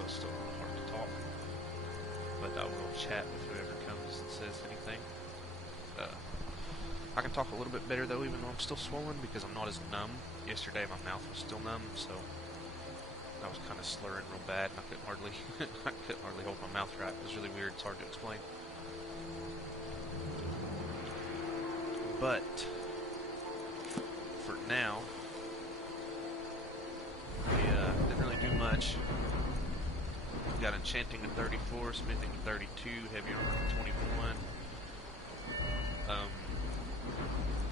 so it's still a little hard to talk. But I will chat with whoever comes and says anything. I can talk a little bit better though, even though I'm still swollen, because I'm not as numb. Yesterday my mouth was still numb, so I was kind of slurring real bad, and I couldn't hardly hold my mouth right. It was really weird. It's hard to explain. But for now, we didn't really do much. We got enchanting at 34, smithing at 32, heavy armor at 21,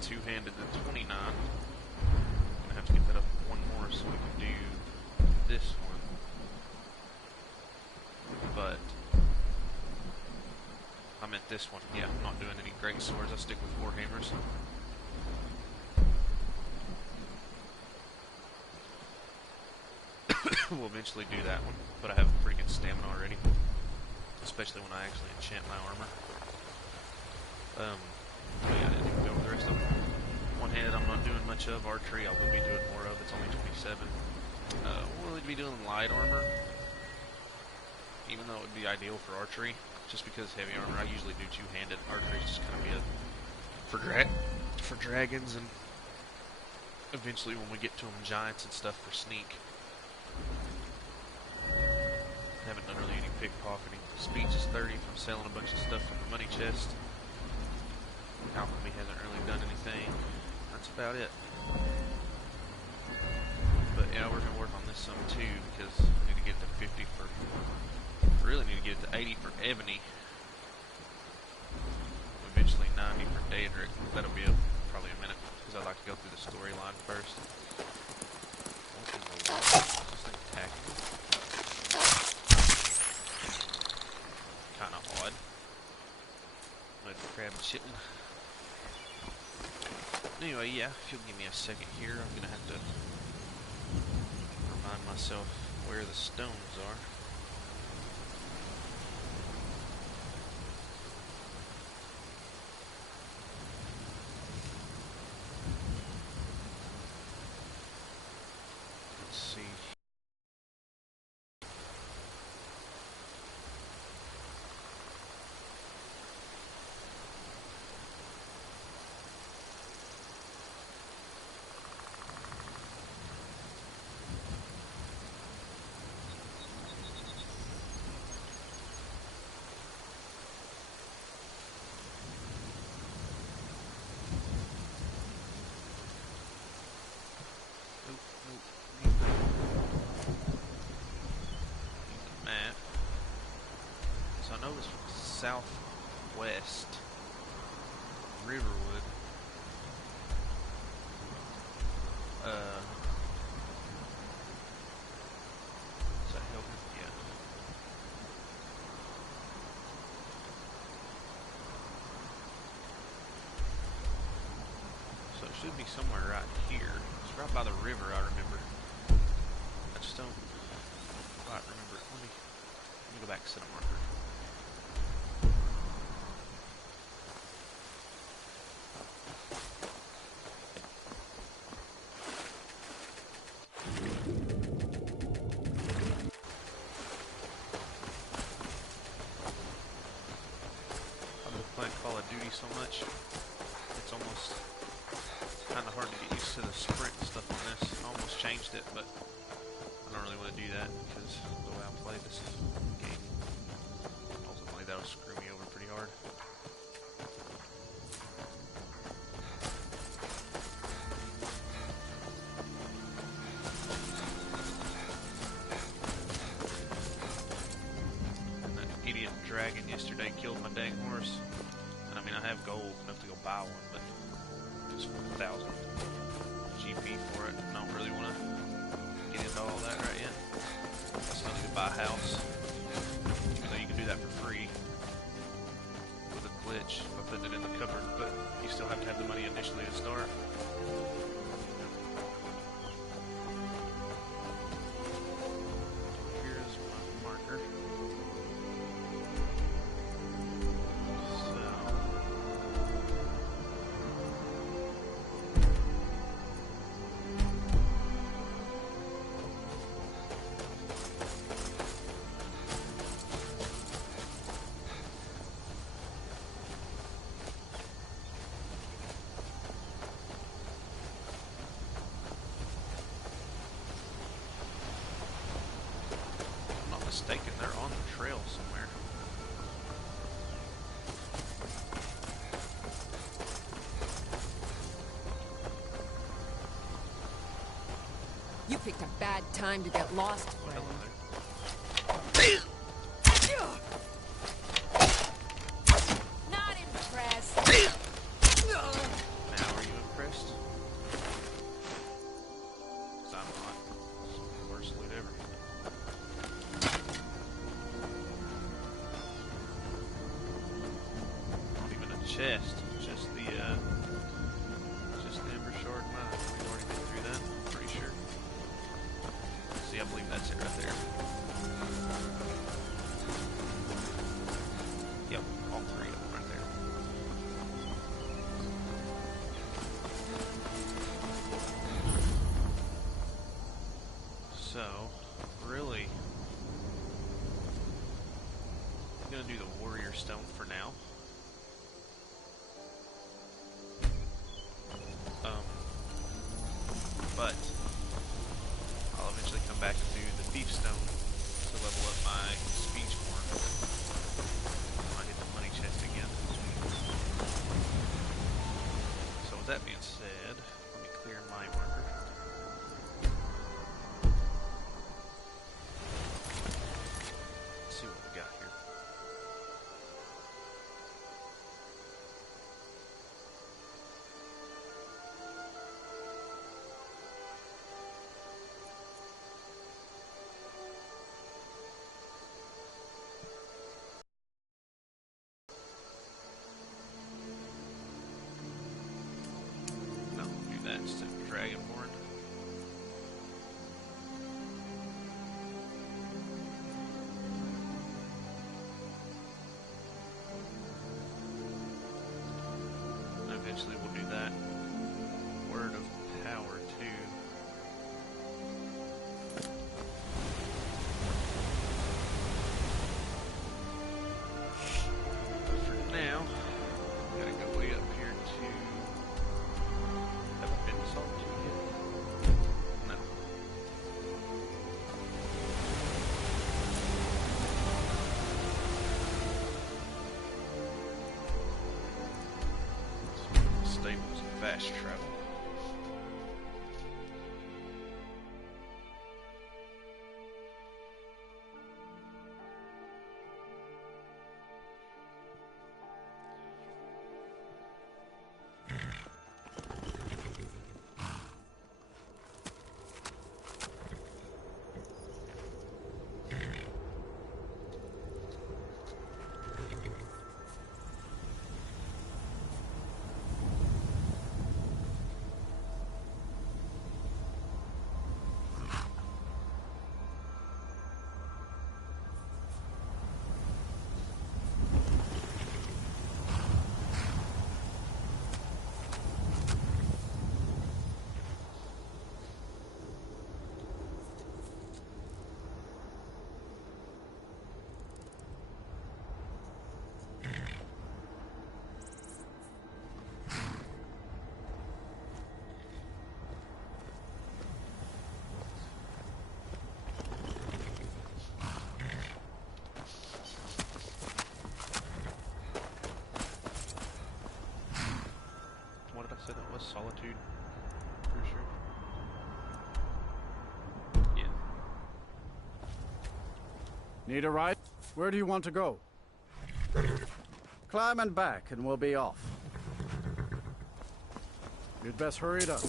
two-handed at 29. Gonna have to get that up one more so we can do this one. But I meant this one. Yeah, I'm not doing any great swords. I stick with warhammers. We'll eventually do that one, but I have pretty good stamina already, especially when I actually enchant my armor. Yeah, I didn't even go over the rest of them. One-handed I'm not doing much of. Archery I will be doing more of. It's only 27. We'll really be doing light armor, even though it would be ideal for archery, just because heavy armor I usually do two-handed. Archery is just kind of be for dragons, and eventually when we get to them, giants and stuff for sneak. Haven't done really any pickpocketing. Speech is 30 from selling a bunch of stuff from the money chest. Alchemy hasn't really done anything. That's about it. But yeah, we're going to work on this some too, because we need to get to 50 for... really need to get it to 80 for Ebony. Eventually 90 for Daedric. That'll be probably a minute, because I'd like to go through the storyline first. What in the world? Is this thing attacking me? Kind of odd. Mud crab chitin. Anyway, yeah, if you'll give me a second here, I'm gonna have to remind myself where the stones are. Let's see. Southwest Riverwood. Does that help me? Yeah. So it should be somewhere right here. It's right by the river, I remember. I just don't quite remember it. Let me go back and set a marker. So much, it's almost kind of hard to get used to the sprint and stuff on this. I almost changed it, but I don't really want to do that because the way I play this game, ultimately that'll screw me over pretty hard. And that idiot dragon yesterday killed my dang horse. I mean, I have gold enough to go buy one, but it's 4,000 GP for it. I don't really want to get into all that right yet. I still need to buy a house, even though you can do that for free with a glitch by putting it in the cupboard, but you still have to have the money initially to start. Here's my marker. picked a bad time to get lost, friend. Not impressed. Now are you impressed? 'Cause I'm not. It's the worst loot ever. Not even a chest. Just the Ember Shard mine. We've already been through that, I'm pretty sure. See, I believe that's it right there. Yep, all three of them right there. So, really, I'm gonna do the Warrior Stone for now. But I'll eventually come back and do the Thief Stone to level up my speech more. I hit the money chest again. So with that being said, let me clear my marker. Let's see what we got here. No, we'll do that instead of Dragonborn. And eventually we'll do that. Word of Power too. But for now, I'm gonna go way up here to. Have I been to Solitude yet? No. Stables and fast travel. What did I say that was? Solitude? For sure. Yeah. Need a ride? Where do you want to go? Climb and back and we'll be off. You'd best hurry it up.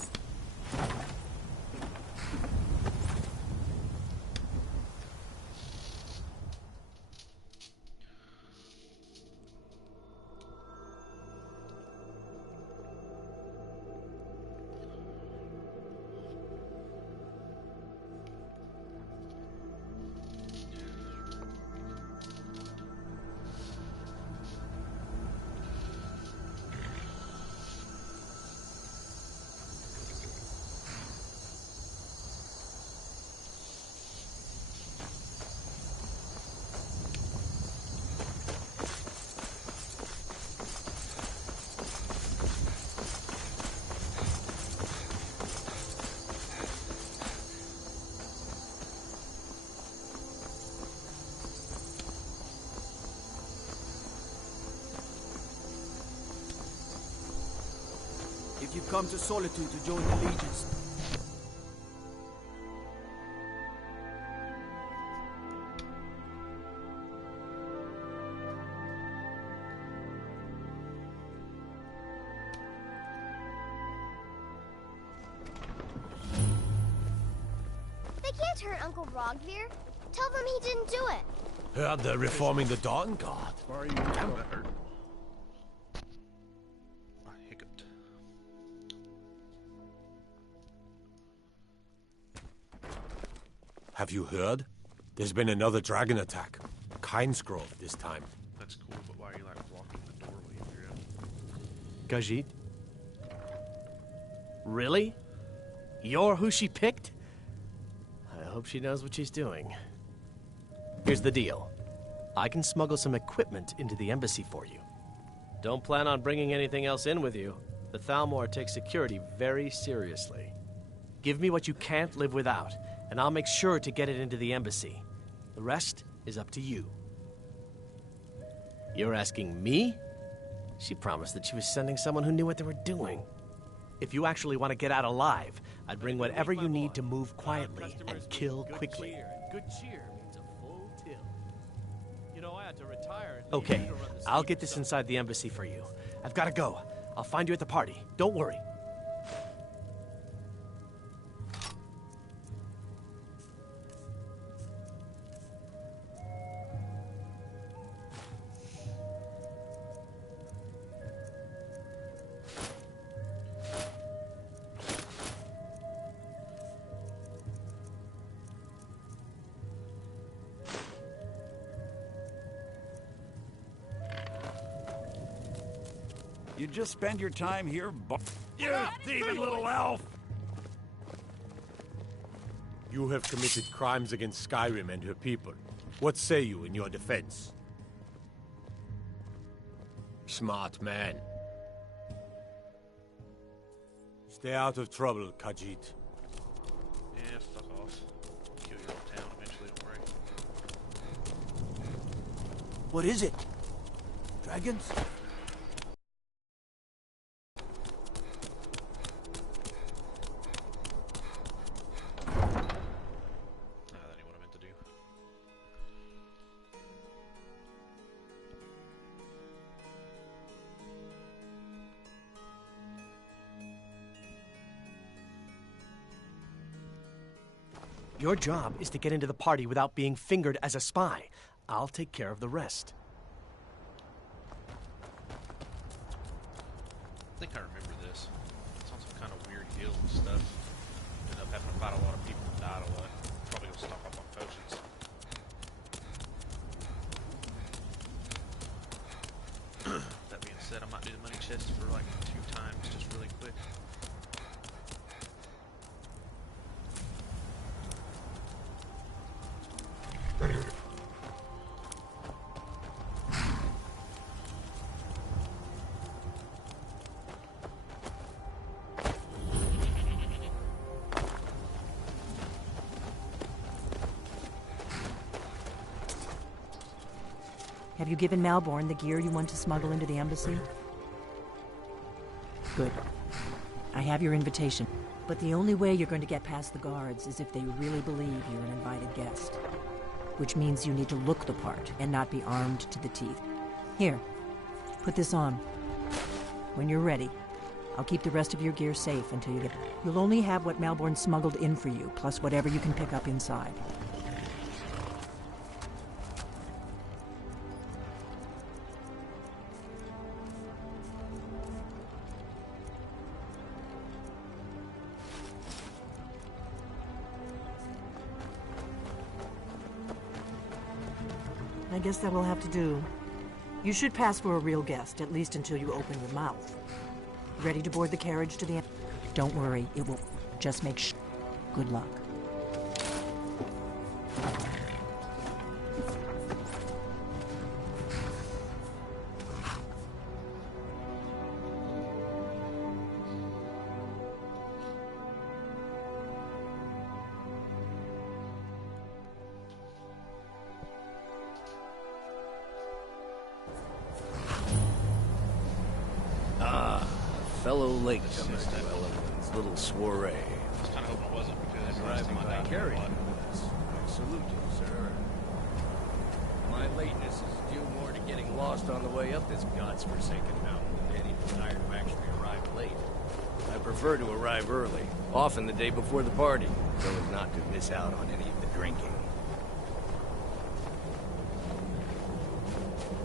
If you come to Solitude to join the Legions, hurt Uncle Rogvir? Tell them he didn't do it. Heard they're reforming the Dawn Guard. Where are you Damn, going? that hurt. I hiccuped. Have you heard? There's been another dragon attack. Kynesgrove this time. That's cool, but why are you like blocking the doorway if you're out? Khajiit? Really? You're who she picked? I hope she knows what she's doing. Here's the deal. I can smuggle some equipment into the embassy for you. Don't plan on bringing anything else in with you. The Thalmor takes security very seriously. Give me what you can't live without, and I'll make sure to get it into the embassy. The rest is up to you. You're asking me? She promised that she was sending someone who knew what they were doing. If you actually want to get out alive, I'd bring whatever you need to move quietly and kill quickly. Good cheer means a full till. You know, I had to retire. Okay, I'll get this inside the embassy for you. I've got to go. I'll find you at the party. Don't worry. You just spend your time here, you thieving little elf! You have committed crimes against Skyrim and her people. What say you in your defense? Smart man. Stay out of trouble, Khajiit. Yeah, fuck off. Kill your whole town eventually, don't worry. What is it? Dragons? That ain't what I meant to do. Your job is to get into the party without being fingered as a spy. I'll take care of the rest. I think I remember this. It's on some kind of weird hill and stuff. Ended up having to fight a lot of people and died a lot. Probably gonna stock up on potions. That being said, I might do the money chest for like 2 times just really quick. Have you given Malborn the gear you want to smuggle into the embassy? Good. I have your invitation. But the only way you're going to get past the guards is if they really believe you're an invited guest. Which means you need to look the part and not be armed to the teeth. Here, put this on. When you're ready, I'll keep the rest of your gear safe until you get... You'll only have what Malborn smuggled in for you, plus whatever you can pick up inside. I guess that will have to do. You should pass for a real guest, at least until you open your mouth. Ready to board the carriage to the end? Don't worry, it will just make Good luck. Fellow lake comers to Eleven's little soiree. I was kind of hoping it wasn't because Arriving last time I by died, carriage. I I salute you, sir. My lateness is due more to getting lost on the way up this god's-forsaken mountain than any desire to actually arrive late. I prefer to arrive early, often the day before the party, so as not to miss out on any of the drinking.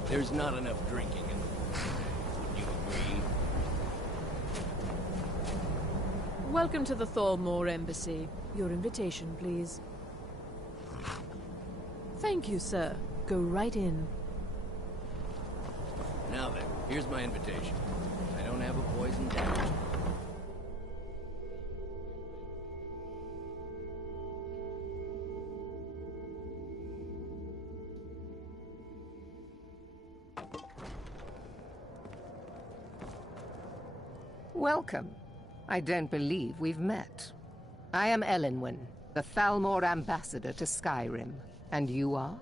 There's not enough drinking in the world. Would you agree? Welcome to the Thalmor Embassy. Your invitation, please. Thank you, sir. Go right in. Now then, here's my invitation. I don't have a poison damage. Welcome. I don't believe we've met. I am Elenwen, the Thalmor ambassador to Skyrim. And you are?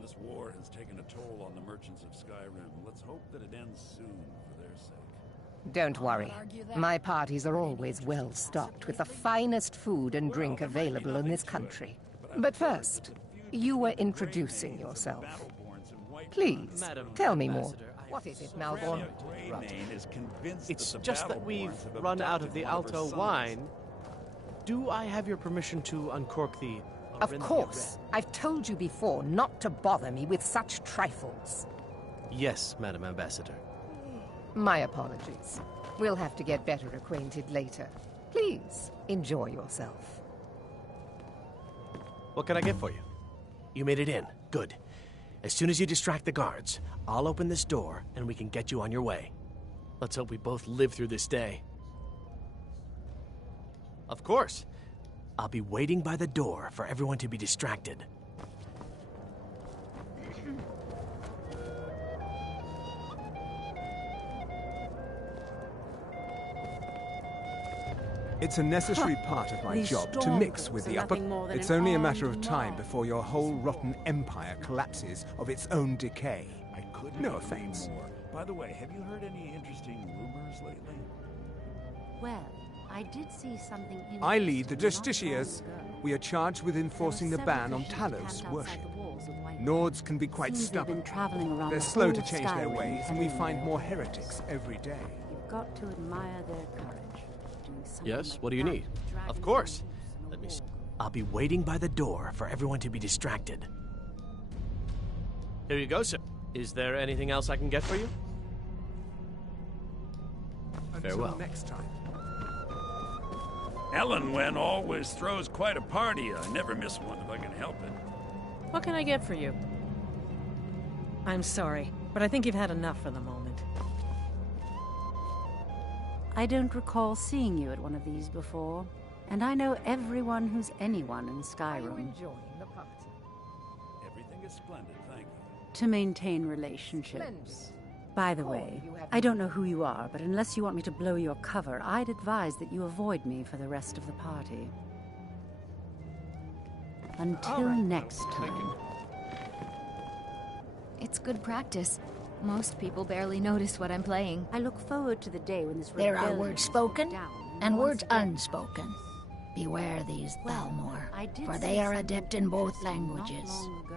This war has taken a toll on the merchants of Skyrim. Let's hope that it ends soon for their sake. Don't worry. My parties are always well stocked with the finest food and drink available in this country. But first, you were introducing yourself. Please, tell me more. What is it, Malborn? It's just that we've run out of the Alto wine. Do I have your permission to uncork the... Of course. I've told you before not to bother me with such trifles. Yes, Madam Ambassador. My apologies. We'll have to get better acquainted later. Please, enjoy yourself. What can I get for you? You made it in. Good. As soon as you distract the guards, I'll open this door and we can get you on your way. Let's hope we both live through this day. Of course. I'll be waiting by the door for everyone to be distracted. It's a necessary part of my job to mix with the upper... It's only a matter of time before your whole rotten empire collapses of its own decay. I couldn't No agree offense. more. By the way, have you heard any interesting rumors lately? Well, I did see something in I lead the Justiciars. We are charged with enforcing the ban on Talos worship. Nords can be quite stubborn. They're slow to change their ways, and we find more heretics every day. You've got to admire their courage. Yes, what do you need? Of course. Let me see. I'll be waiting by the door for everyone to be distracted. Here you go, sir. Is there anything else I can get for you? Farewell. Until next time. Elenwen always throws quite a party. I never miss one if I can help it. What can I get for you? I'm sorry, but I think you've had enough for the moment. I don't recall seeing you at one of these before, and I know everyone who's anyone in Skyrim. Enjoying the party. Everything is splendid, thank you. To maintain relationships. By the way, I don't know who you are, but unless you want me to blow your cover, I'd advise that you avoid me for the rest of the party. Until next time. It's good practice. Most people barely notice what I'm playing. I look forward to the day when this There are rebellion words is spoken down and once words again unspoken. Beware these Thalmor, I did for see they are something adept in both interesting not languages. long ago.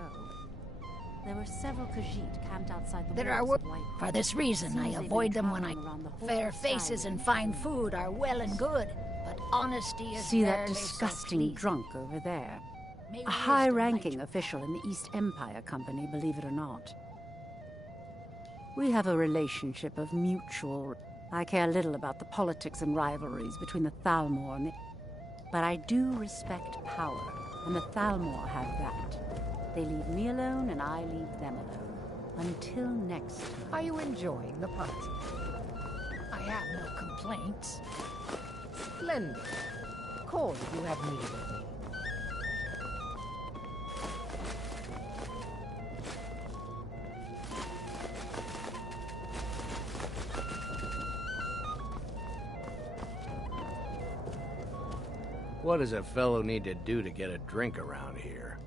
There were several Khajiit camped outside the There are walls words. of White. For this reason, I Seems they've avoid been them when I... traveling around the whole Fair of faces Skyrim. and fine food are well and good, but honesty is See that rarely so disgusting pleasing. drunk over there? May A wisdom high-ranking light official in the East Empire Company, believe it or not. We have a relationship of mutual... I care little about the politics and rivalries between the Thalmor and the... But I do respect power, and the Thalmor have that. They leave me alone, and I leave them alone. Until next time. Are you enjoying the party? I have no complaints. Splendid. Call if you have need of me. What does a fellow need to do to get a drink around here?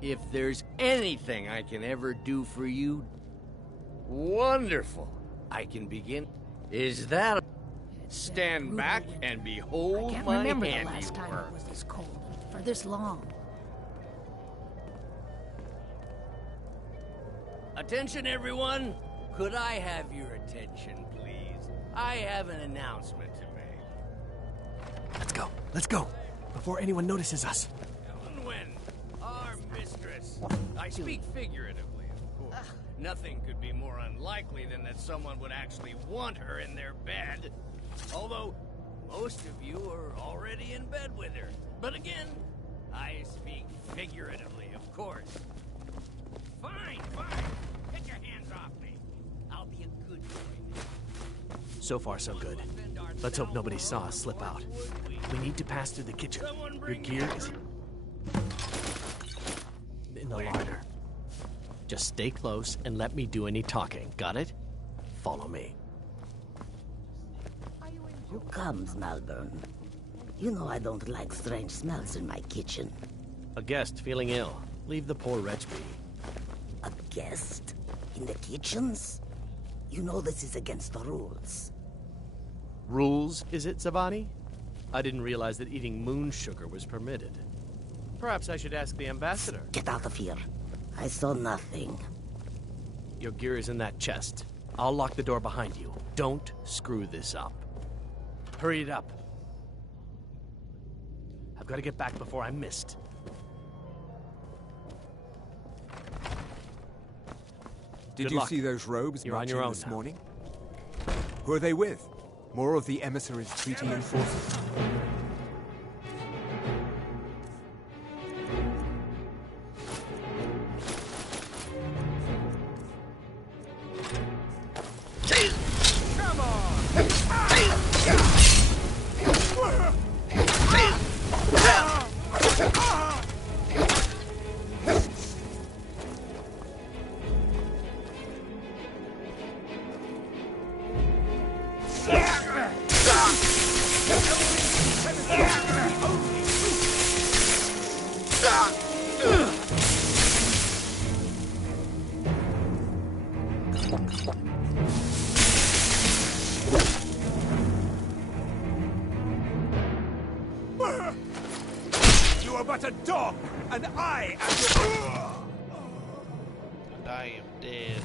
If there's anything I can ever do for you, wonderful. I can begin. Is that... Stand back and I behold can't my remember the last time handiwork. it was this cold for this long. Attention, everyone! Could I have your attention, please? I have an announcement to make. Let's go, before anyone notices us. When our mistress, I speak figuratively, of course. Nothing could be more unlikely than that someone would actually want her in their bed. Although, most of you are already in bed with her. But again, I speak figuratively, of course. Fine, fine. Get your hands off me. I'll be a good boy. So far, so good. Let's hope nobody saw us slip out. We need to pass through the kitchen. Your gear is in the larder. Just stay close and let me do any talking. Got it? Follow me. Who comes, Malvern? You know I don't like strange smells in my kitchen. A guest feeling ill. Leave the poor wretch be. A guest? In the kitchens? You know this is against the rules. Rules, is it, Zavani? I didn't realize that eating moon sugar was permitted. Perhaps I should ask the ambassador. Get out of here. I saw nothing. Your gear is in that chest. I'll lock the door behind you. Don't screw this up. Hurry it up. I've got to get back before I'm missed. Did you see those robes You're on marching your own this now. morning? Who are they with? More of the emissaries' treaty enforcers? Come on! You are but a dog, and I am your... And I am dead.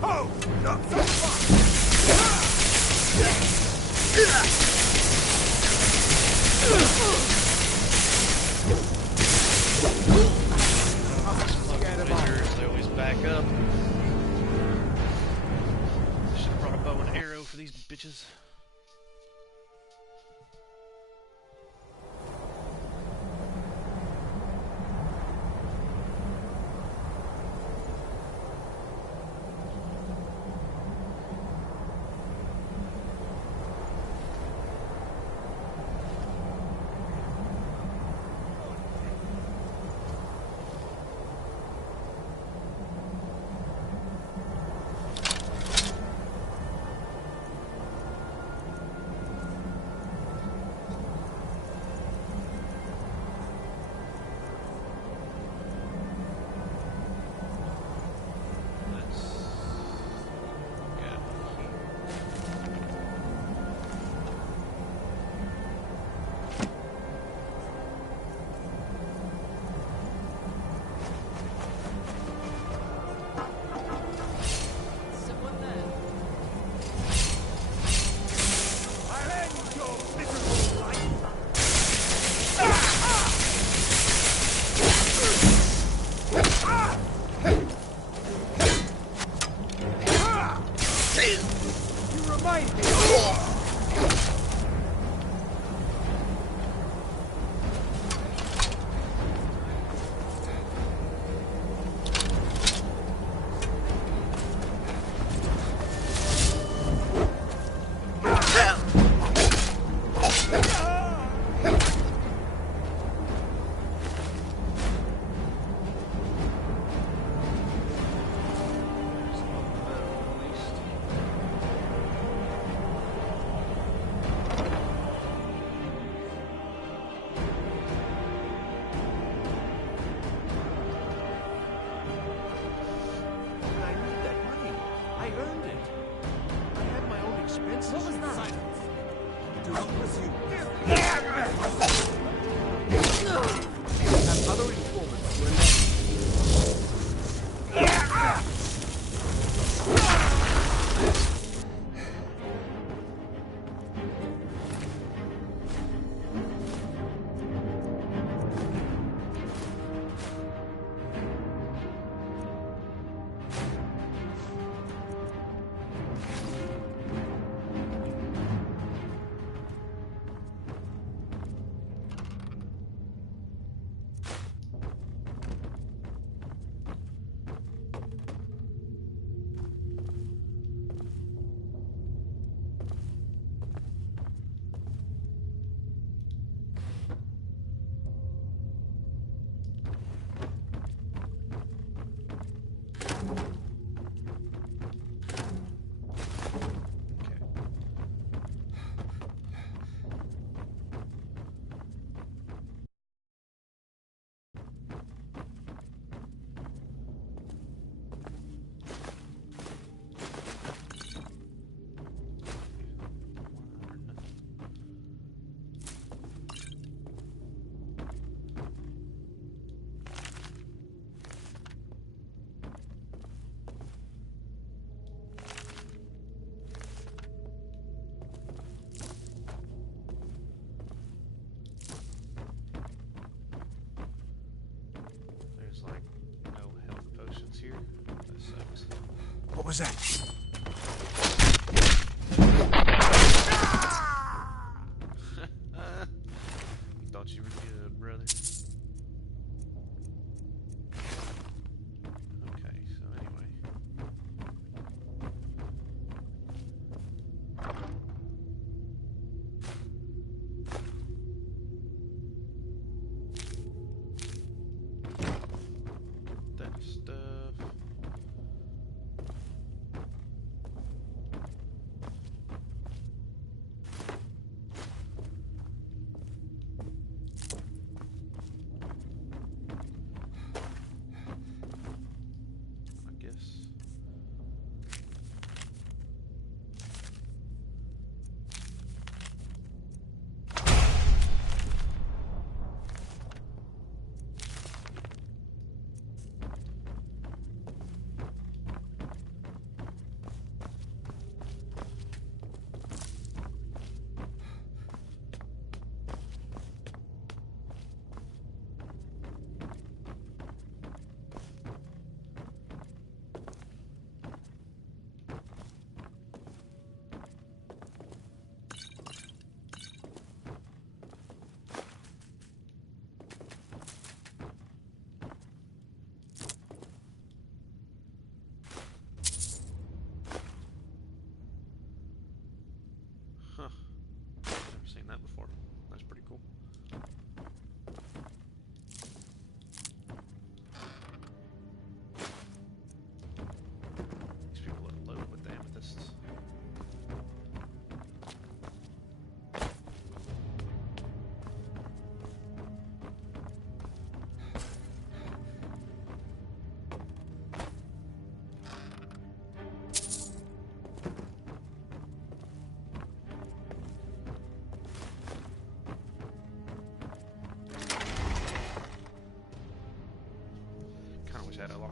Ho-ho! Not so They always back up. Should have brought a bow and arrow for these bitches. What was that? Thought you were good, brother. Okay, so anyway. That stuff.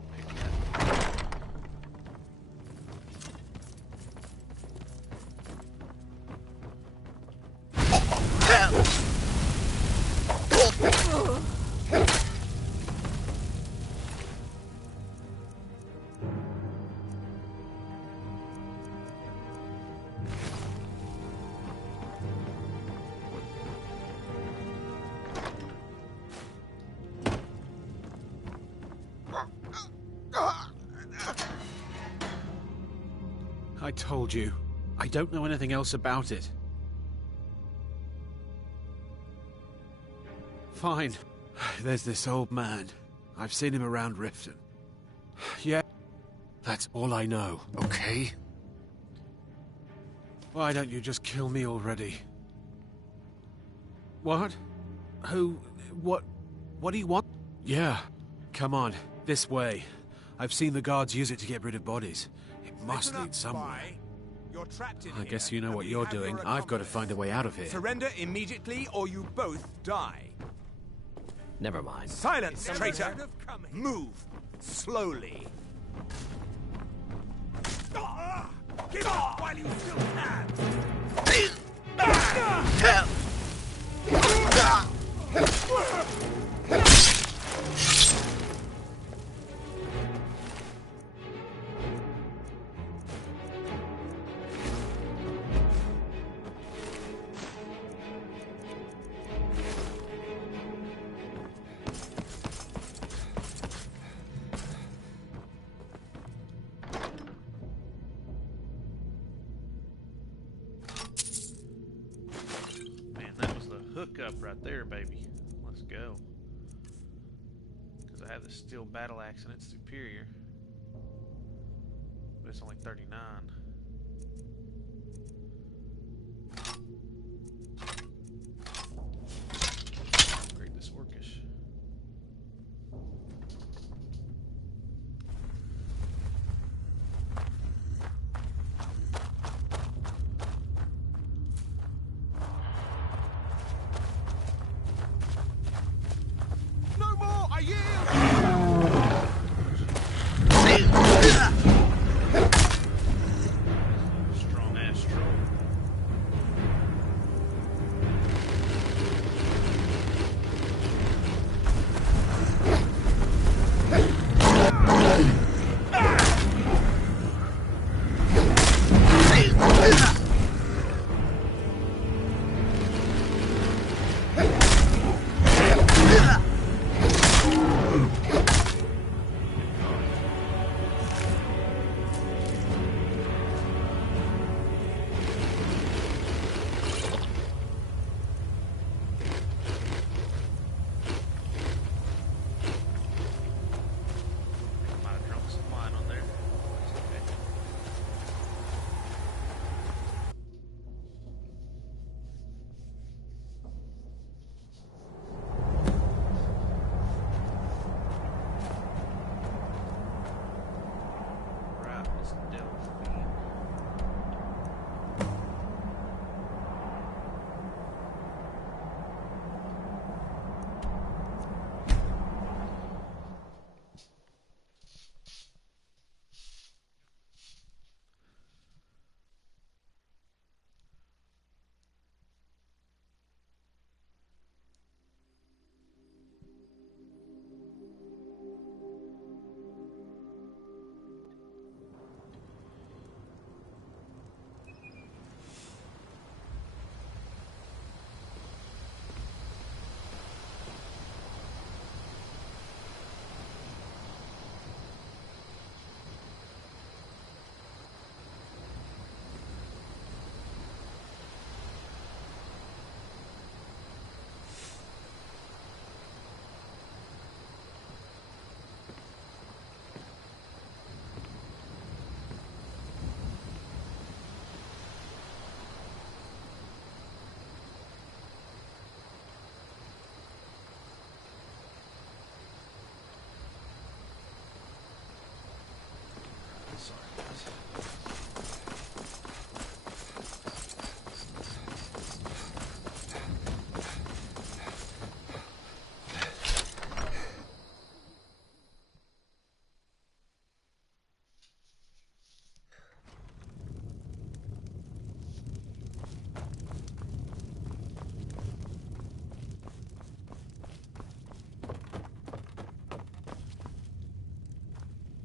I'll pick that. I told you. I don't know anything else about it. Fine. There's this old man. I've seen him around Riften. Yeah, that's all I know, okay? Why don't you just kill me already? What? Who? What do you want? Yeah. Come on, this way. I've seen the guards use it to get rid of bodies. It must lead somewhere. You're trapped in I here, guess you know and what we you're have your doing. I've got to find a way out of here. Surrender immediately, or you both die. Never mind. Silence, traitor! Move slowly. Give up while you still can! Up right there, baby. Let's go. Because I have the steel battle axe and it's superior. But it's only 39. Upgrade this orcish. Strong ass troll.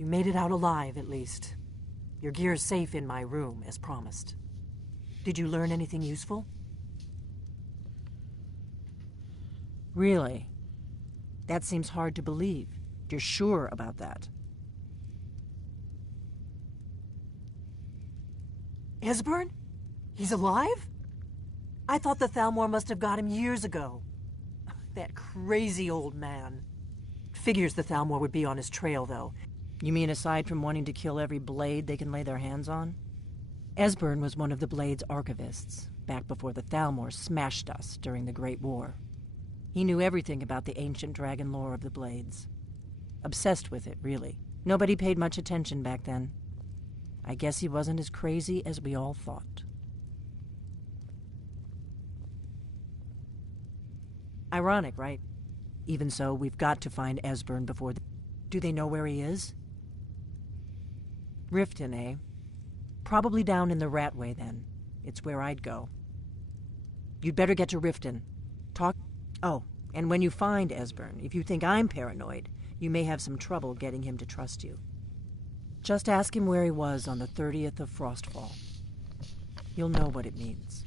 You made it out alive, at least. Your gear's safe in my room, as promised. Did you learn anything useful? Really? That seems hard to believe. You're sure about that? Esbern? He's alive? I thought the Thalmor must have got him years ago. That crazy old man. Figures the Thalmor would be on his trail, though. You mean aside from wanting to kill every blade they can lay their hands on? Esbern was one of the Blade's archivists, back before the Thalmor smashed us during the Great War. He knew everything about the ancient dragon lore of the Blades. Obsessed with it, really. Nobody paid much attention back then. I guess he wasn't as crazy as we all thought. Ironic, right? Even so, we've got to find Esbern before Do they know where he is? Riften, eh? Probably down in the Ratway, then. It's where I'd go. You'd better get to Riften. Oh, and when you find Esbern, if you think I'm paranoid, you may have some trouble getting him to trust you. Just ask him where he was on the 30th of Frostfall. You'll know what it means.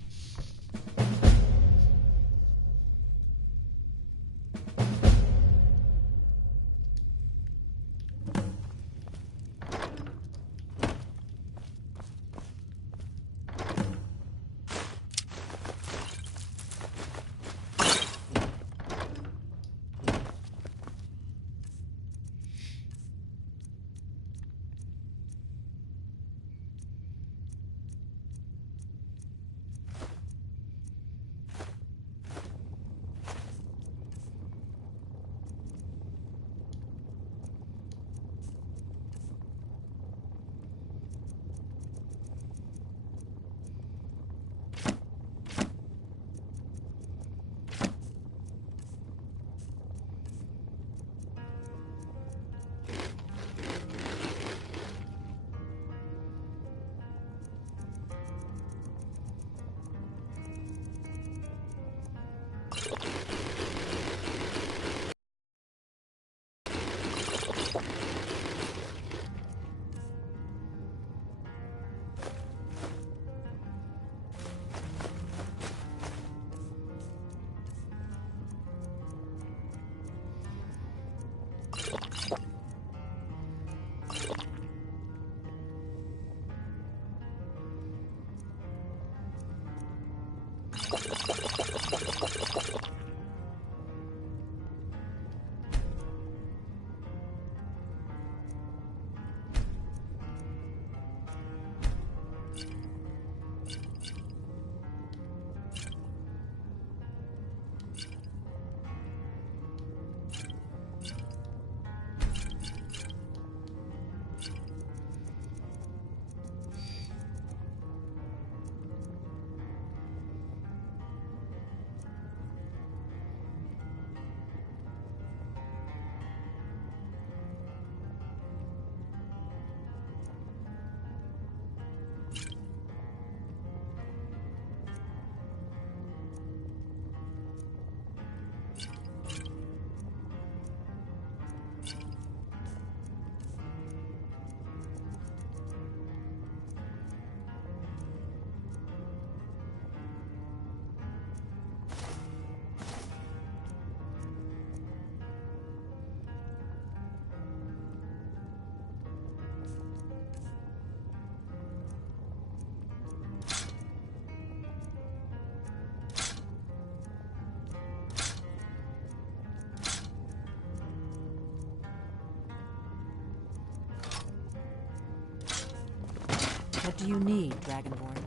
What do you need, Dragonborn?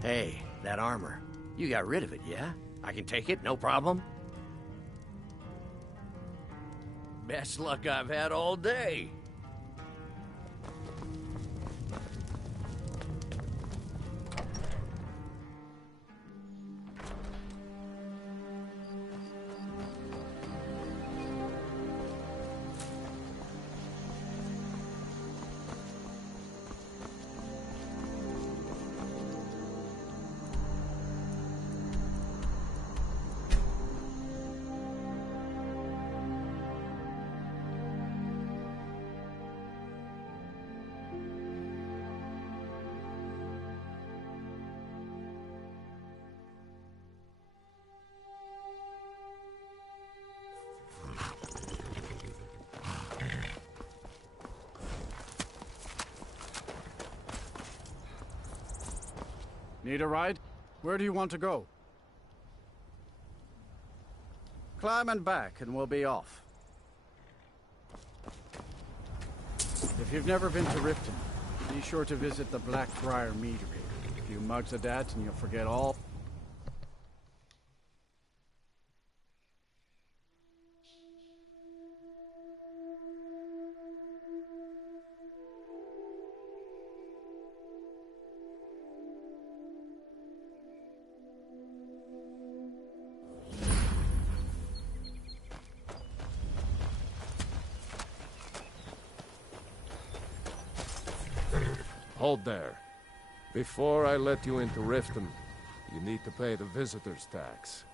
Hey, that armor. You got rid of it, yeah? I can take it, no problem? Best luck I've had all day. Need a ride? Where do you want to go? Climb and back, and we'll be off. If you've never been to Riften, be sure to visit the Blackbriar Meadery. A few mugs of that, and you'll forget all. Hold there. Before I let you into Riften, you need to pay the visitor's tax.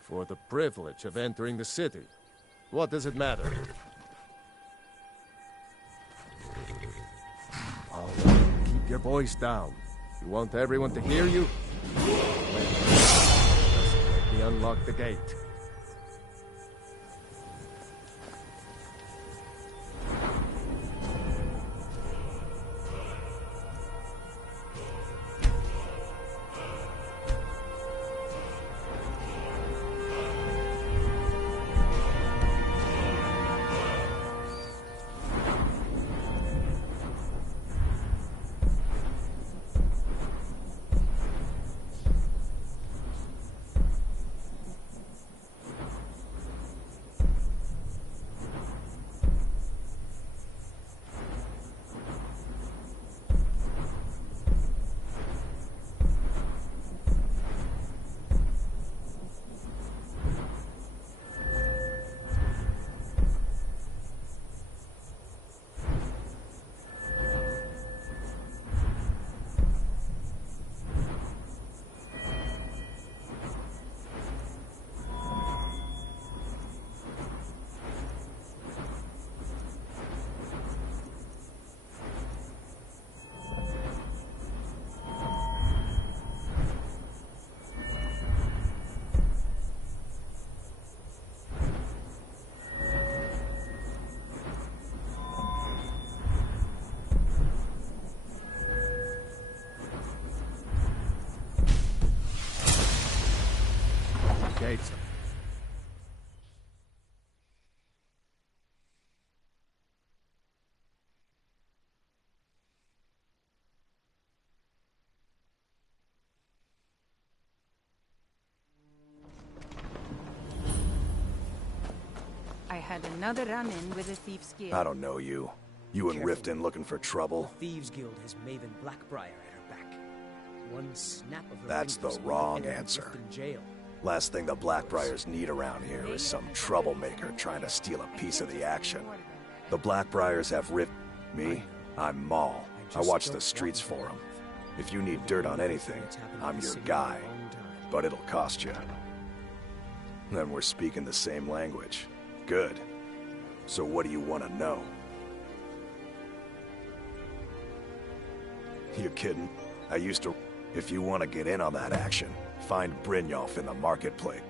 For the privilege of entering the city. What does it matter? All right, keep your voice down. You want everyone to hear you? Let me unlock the gate. Gates. I had another run-in with a thief's guild. I don't know you. You in Riften looking for trouble? The Thieves Guild has Maven Blackbriar at her back. One snap of her That's the fingers wrong and answer. Riften jail. Last thing the Blackbriars need around here is some troublemaker trying to steal a piece of the action. The Blackbriars have me. I'm Maul. I watch the streets for them. If you need dirt on anything, I'm your guy. But it'll cost you. Then we're speaking the same language. Good. So what do you want to know? You kidding? I used to... If you want to get in on that action, find Brynjolf in the marketplace.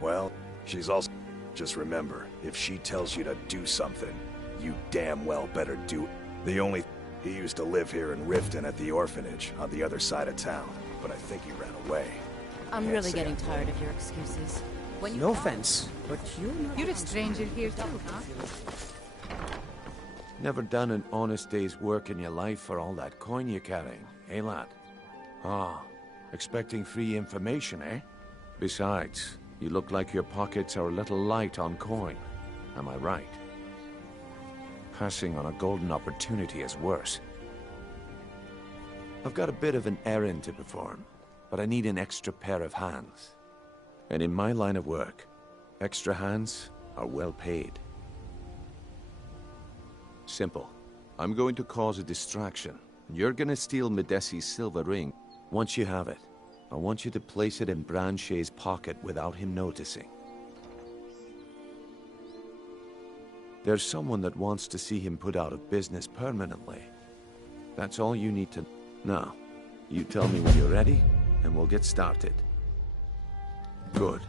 Well, she's also... Just remember, if she tells you to do something, you damn well better do it. The only... He used to live here in Riften at the orphanage, on the other side of town, but I think he ran away. I'm really getting tired of your excuses. When you No offense, but You're a stranger here too, huh? Never done an honest day's work in your life for all that coin you're carrying, eh, lad? Ah, expecting free information, eh? Besides, you look like your pockets are a little light on coin. Am I right? Passing on a golden opportunity is worse. I've got a bit of an errand to perform, but I need an extra pair of hands. And in my line of work, extra hands are well paid. Simple. I'm going to cause a distraction. You're gonna steal Medesi's silver ring. Once you have it, I want you to place it in Branche's pocket without him noticing. There's someone that wants to see him put out of business permanently. That's all you need to... Now, you tell me when you're ready, and we'll get started. Good.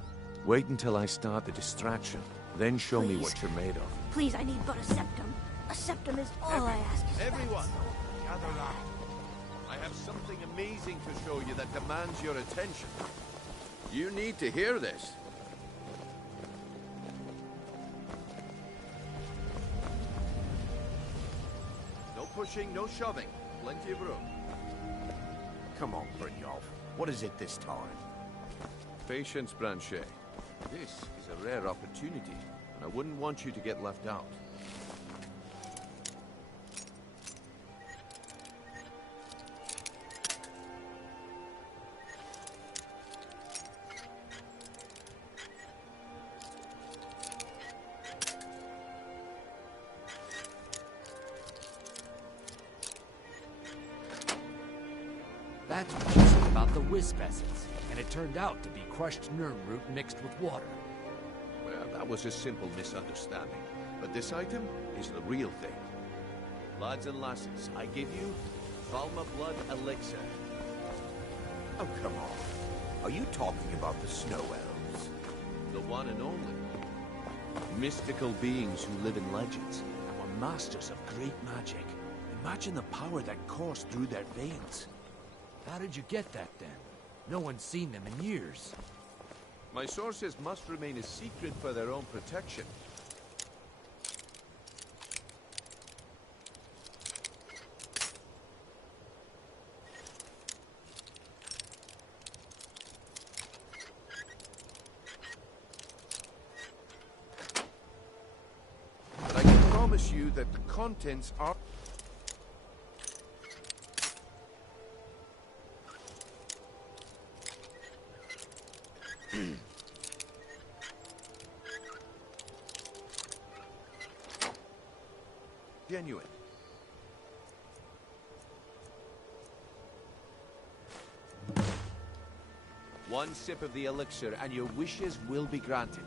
Wait until I start the distraction, then show me what you're made of. Please, I need but a septum. A septum is all I ask. Everyone, gather round. I have something amazing to show you that demands your attention. You need to hear this. No pushing, no shoving. Plenty of room. Come on, Brynjolf. What is it this time? Patience, Branchet. This is a rare opportunity, and I wouldn't want you to get left out. That's what you said about the wisp essence, and it turned out to be crushed nerm root mixed with water. Well, that was a simple misunderstanding. But this item is the real thing. Lads and lasses, I give you Valma Blood Elixir. Oh, come on. Are you talking about the Snow Elves? The one and only. Mystical beings who live in legends and were masters of great magic. Imagine the power that coursed through their veins. How did you get that, then? No one's seen them in years. My sources must remain a secret for their own protection. But I can promise you that the contents are... genuine. One sip of the elixir and your wishes will be granted.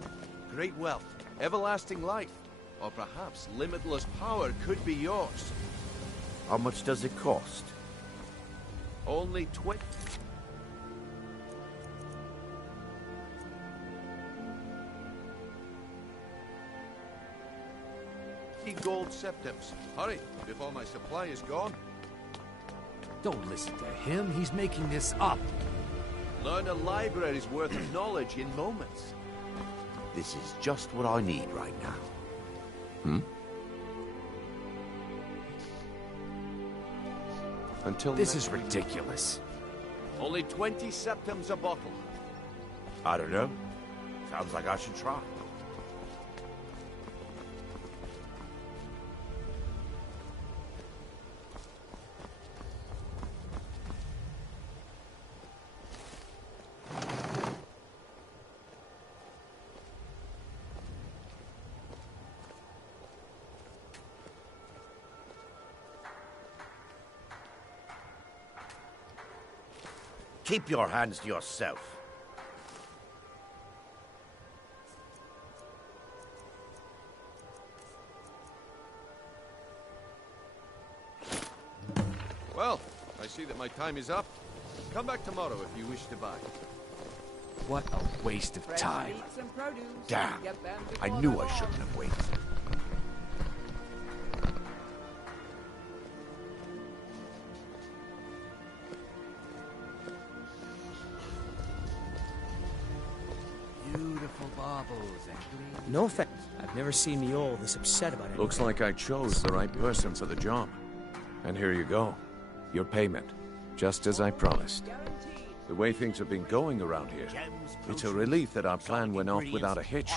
Great wealth, everlasting life, or perhaps limitless power could be yours. How much does it cost? Only 20... gold septims. Hurry, before my supply is gone. Don't listen to him. He's making this up. Learn a library's worth of knowledge in moments. This is just what I need right now. Hmm? Until this is ridiculous. Only 20 septims a bottle. I don't know. Sounds like I should try. Keep your hands to yourself. Well, I see that my time is up. Come back tomorrow if you wish to buy. What a waste of time. Damn. I knew I shouldn't have waited. Beautiful baubles and green... No offense. I've never seen me all this upset about it. Looks like I chose the right person for the job. And here you go. Your payment. Just as I promised. The way things have been going around here, it's a relief that our plan went off without a hitch.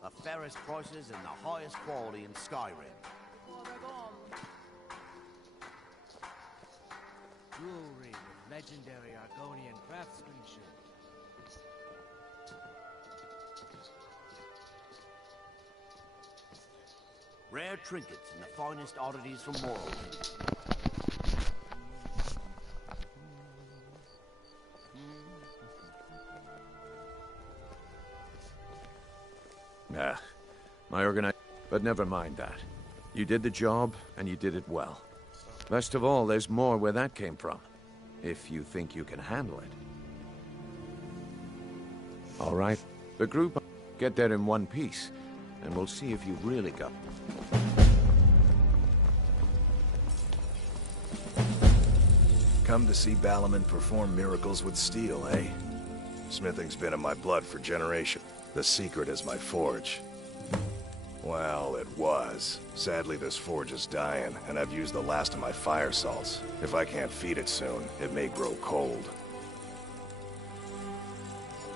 The fairest prices and the highest quality in Skyrim. Jewelry with legendary Argonian craftsmanship. Rare trinkets and the finest oddities from Morrowind. My But never mind that. You did the job, and you did it well. Best of all, there's more where that came from. if you think you can handle it. All right, the group, get there in one piece, and we'll see if you've really got... Come to see Balaman perform miracles with steel, eh? Smithing's been in my blood for generations. The secret is my forge. Well, it was. Sadly, this forge is dying, and I've used the last of my fire salts. If I can't feed it soon, it may grow cold.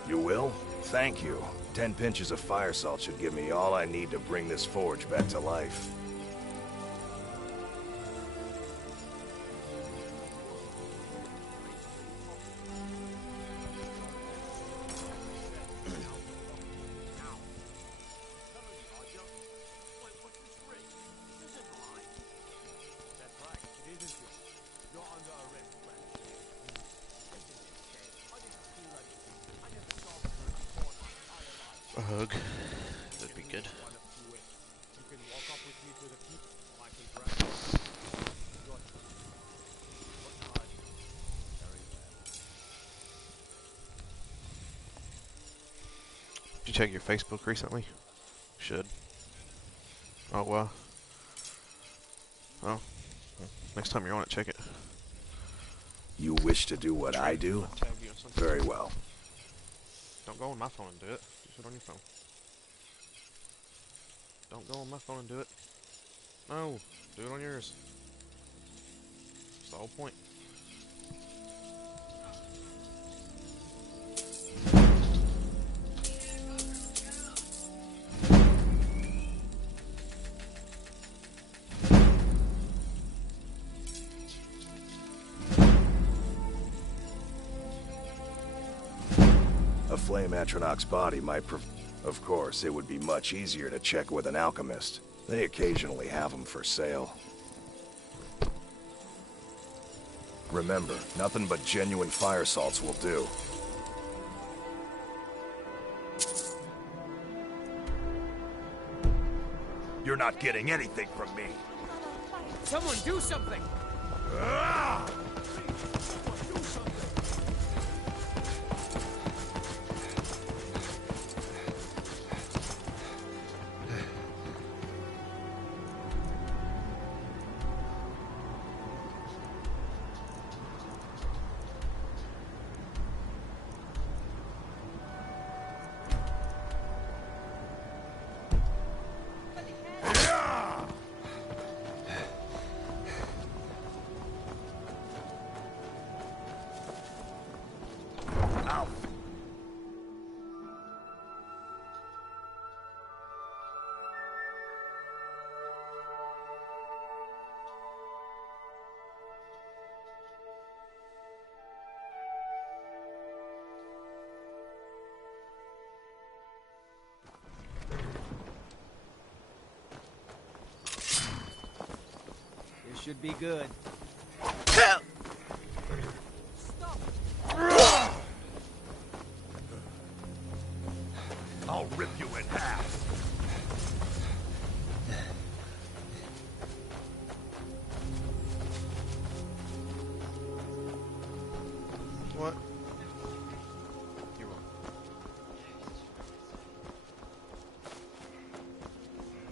You will? Thank you. 10 pinches of fire salt should give me all I need to bring this forge back to life. A hug. That'd be good. Did you check your Facebook recently? Should. Oh, well. Well, next time you're on it, check it. You wish to do what I do? Very well. Don't go on my phone and do it. Just do it on your phone. Don't go on my phone and do it. No, do it on yours. That's the whole point. A flame Atronach's body might Of course, it would be much easier to check with an alchemist. They occasionally have them for sale. Remember, nothing but genuine fire salts will do. You're not getting anything from me. Someone do something! Should be good. I'll rip you in half. What? You're wrong.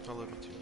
I love you too.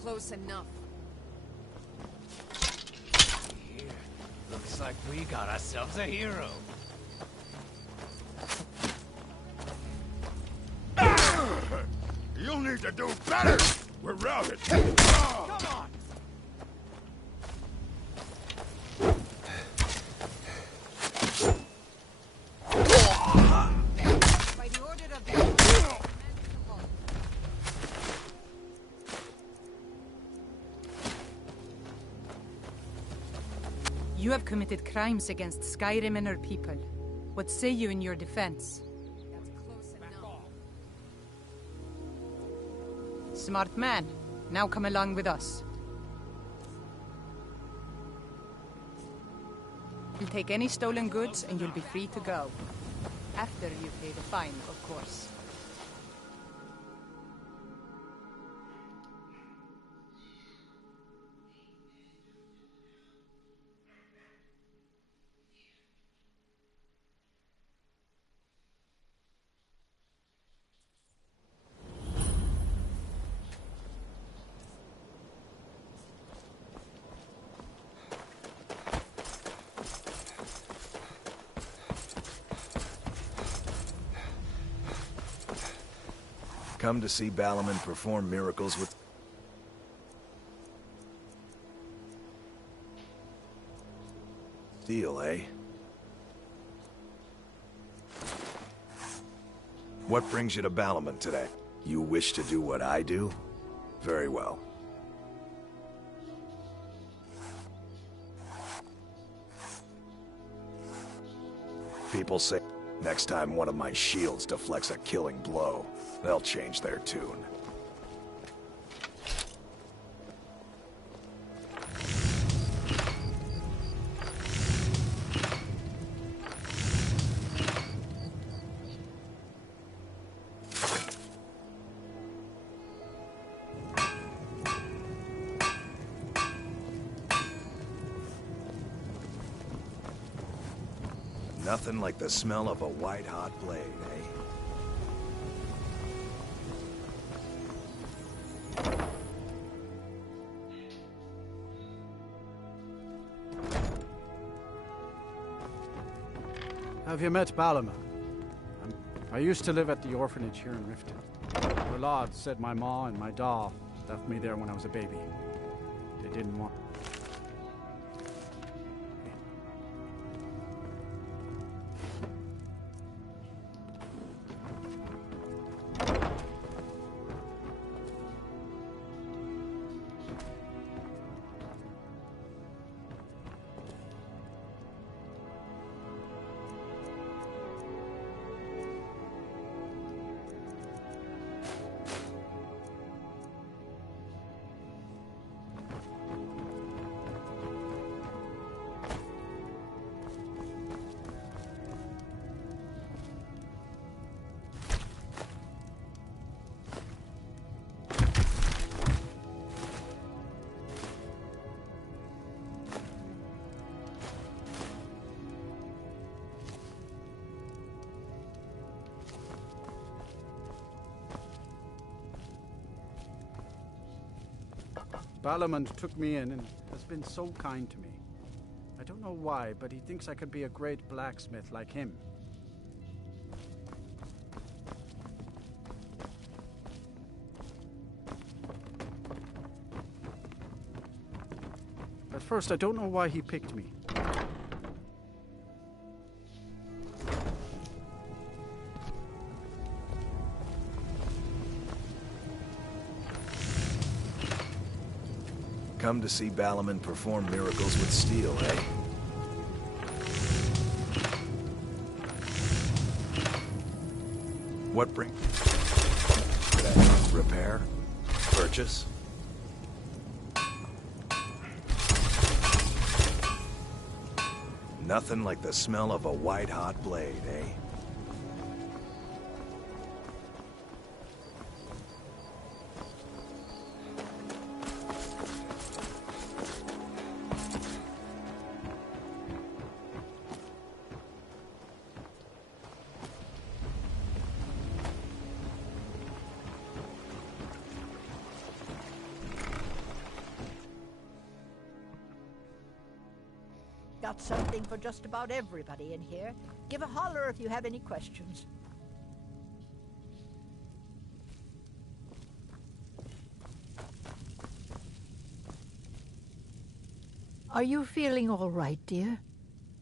close enough. Here, looks like we got ourselves a hero. You'll need to do better! We're routed! Come on! By the order of the... You have committed crimes against Skyrim and her people. What say you in your defense? Smart man. Now come along with us. You'll take any stolen goods and you'll be free to go. After you pay the fine, of course. Come to see Balaman perform miracles with... Steel, eh? What brings you to Balaman today? You wish to do what I do? Very well. People say next time one of my shields deflects a killing blow, they'll change their tune. Nothing like the smell of a white-hot blade, eh? Have you met Balaman? I used to live at the orphanage here in Riften. The lord said my ma and my da left me there when I was a baby. They didn't want... Balaman took me in and has been so kind to me. I don't know why, but he thinks I could be a great blacksmith like him. At first, I don't know why he picked me. Come to see Balaman perform miracles with steel, eh? What bring... Repair? Purchase? Nothing like the smell of a white-hot blade, eh? Got something for just about everybody in here. Give a holler if you have any questions. Are you feeling all right, dear?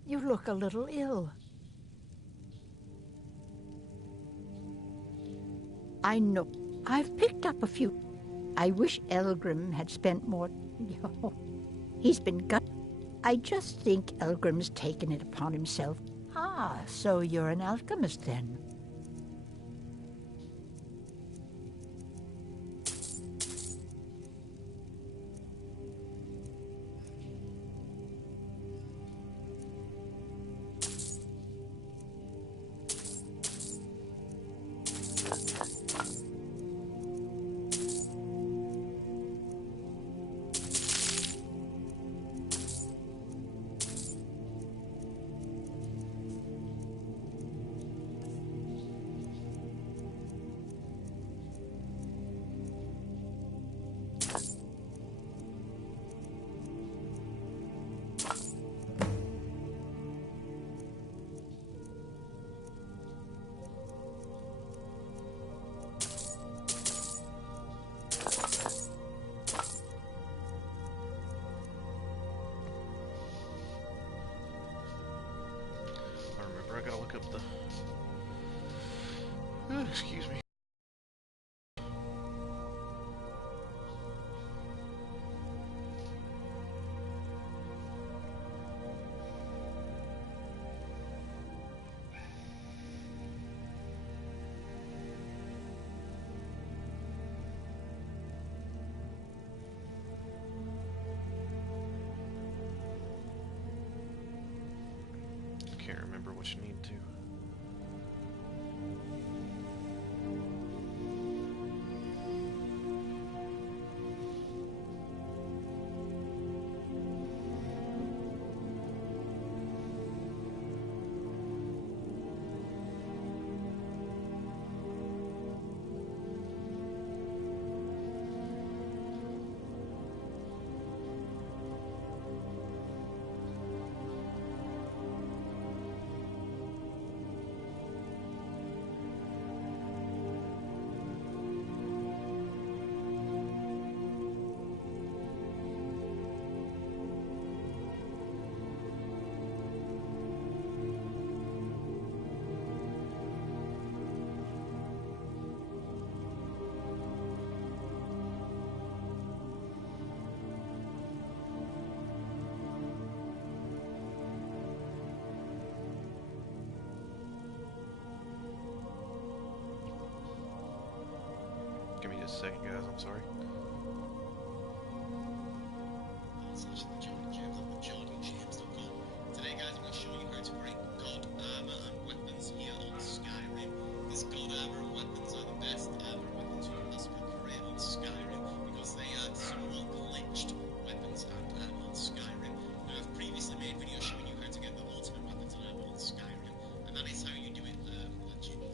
You look a little ill. I know. I've picked up a few. I wish Elgrim had spent more... He's been gut. I just think Elgrim's taken it upon himself. Ah, so you're an alchemist then? I gotta look up the... excuse me. Can't remember what you need to. Give me just a second, guys. I'm sorry. Today, guys, I'm going to show you how to create god armor and weapons here on Skyrim. This god armor and weapons are the best armor and weapons you can possibly create on Skyrim because they are somewhat glitched weapons and armor on Skyrim. Now, I've previously made videos showing you how to get the ultimate weapons and armor on Skyrim, and that is how you do it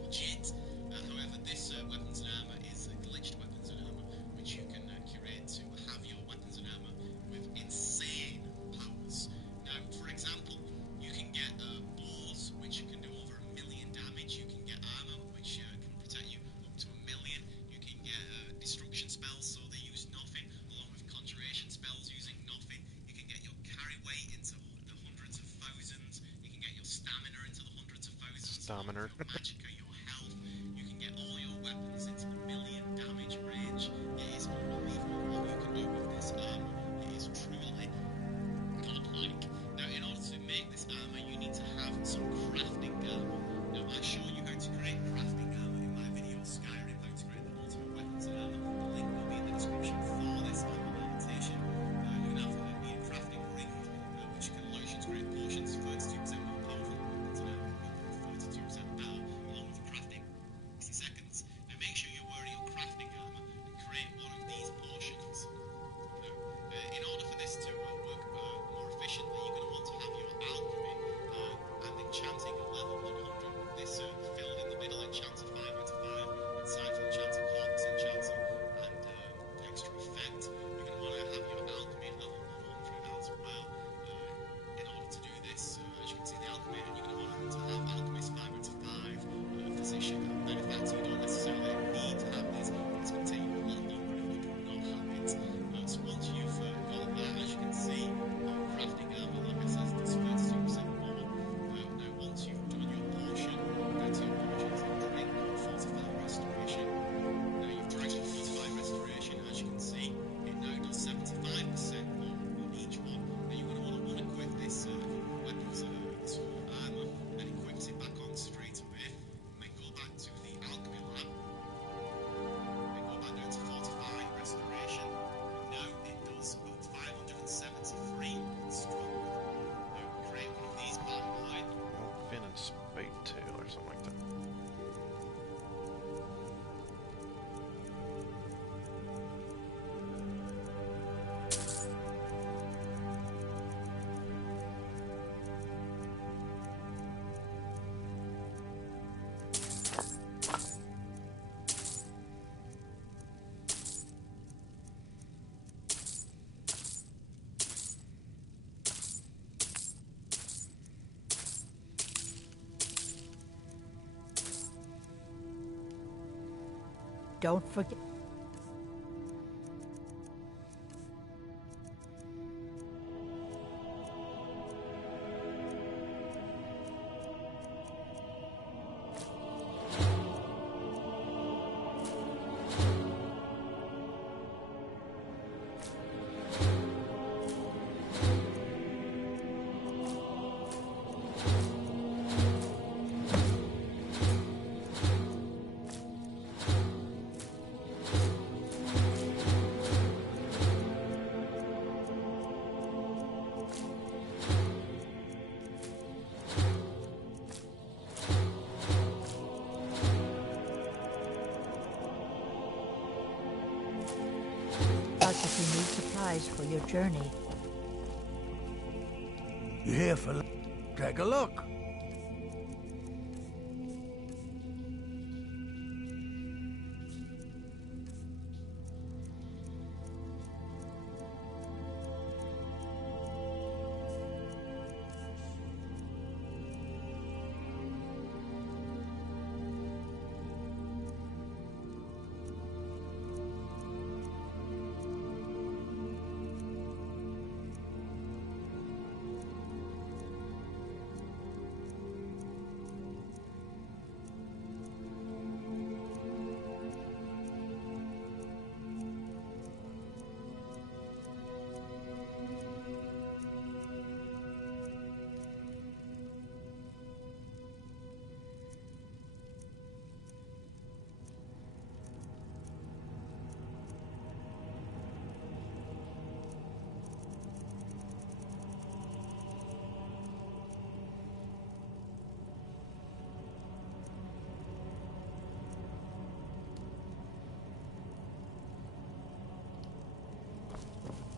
legit. However, this weapons and armor is glitched weapons and armor, which you can curate to have your weapons and armor with insane powers. Now, for example, you can get bows, which can do over 1 million damage. You can get armor, which can protect you up to 1 million. You can get destruction spells, so they use nothing, along with conjuration spells using nothing. You can get your carry weight into the hundreds of thousands. You can get your stamina into the hundreds of thousands. Stamina. Your magicka, your health. You can get all your weapons into the 1 million damage range. It is unbelievable what you can do with this armor. It is truly godlike. Now, in order to make this armor, you need to have some crafting armor. Now, I show you how to create crafting armor in my video, Skyrim, how to create the ultimate weapons and armor. The link will be in the description for this armor meditation. You're going to have to need a crafting ring, which can allow you to create potions 32% more powerful than weapons and armor, 32% better, along with don't forget. If you need supplies for your journey. You here for... Take a look.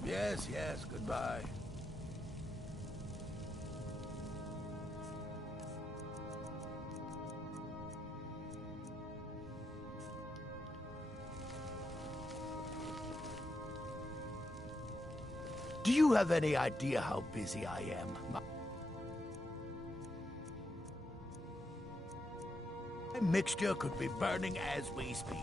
Yes, yes, goodbye. Do you have any idea how busy I am? My mixture could be burning as we speak.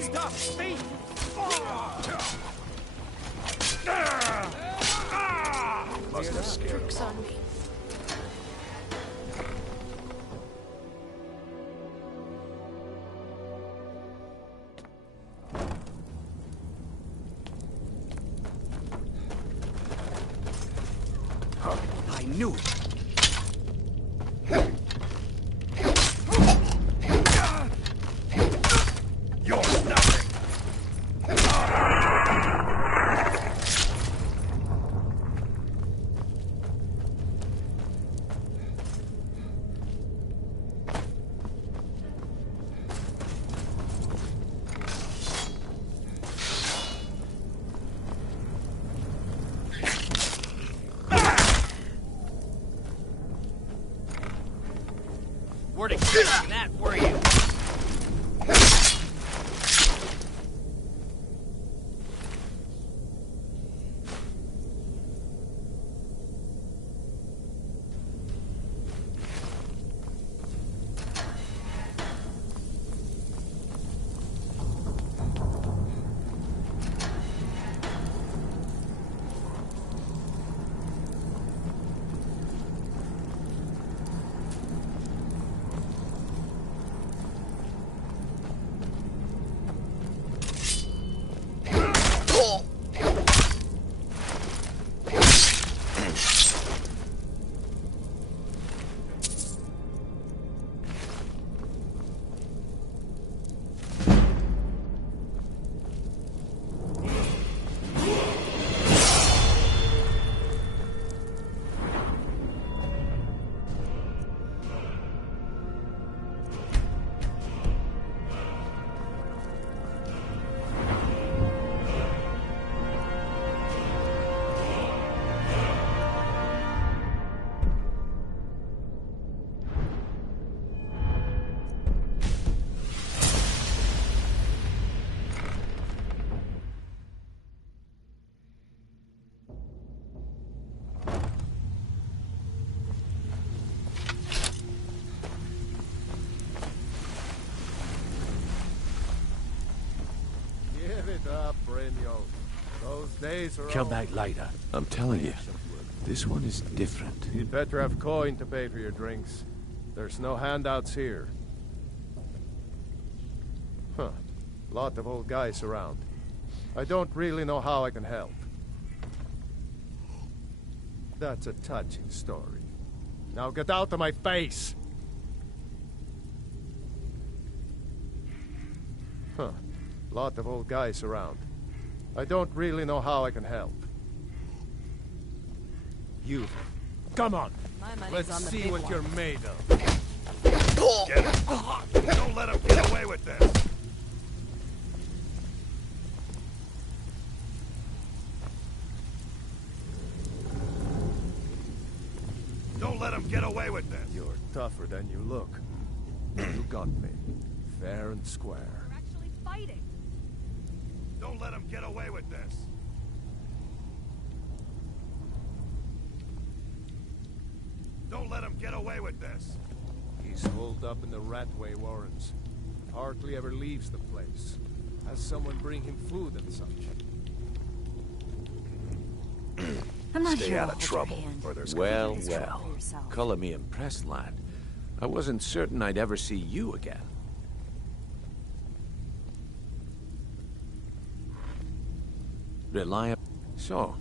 Stop! Speed! Must have scared him off. I knew it! You're nothing! Weren't expecting that, were you? it up, Brynjolf. Those days are Come over. back later. I'm telling you, this one is different. You'd better have coin to pay for your drinks. There's no handouts here. Huh. Lot of old guys around. I don't really know how I can help. That's a touching story. Now get out of my face! Huh. Lot of old guys around. I don't really know how I can help. You. Come on! Let's on the see big what one. you're made of. Get it! Don't let him get away with this! Don't let him get away with this! You're tougher than you look. You got me. Fair and square. We're actually fighting. Don't let him get away with this! Don't let him get away with this! He's holed up in the Ratway Warrens. Hardly ever leaves the place. Has someone bring him food and such. I'm not Stay sure out I'll of hold trouble, your hand. or there's Well, well, well. well. Color me impressed, lad. I wasn't certain I'd ever see you again. Reliable. So,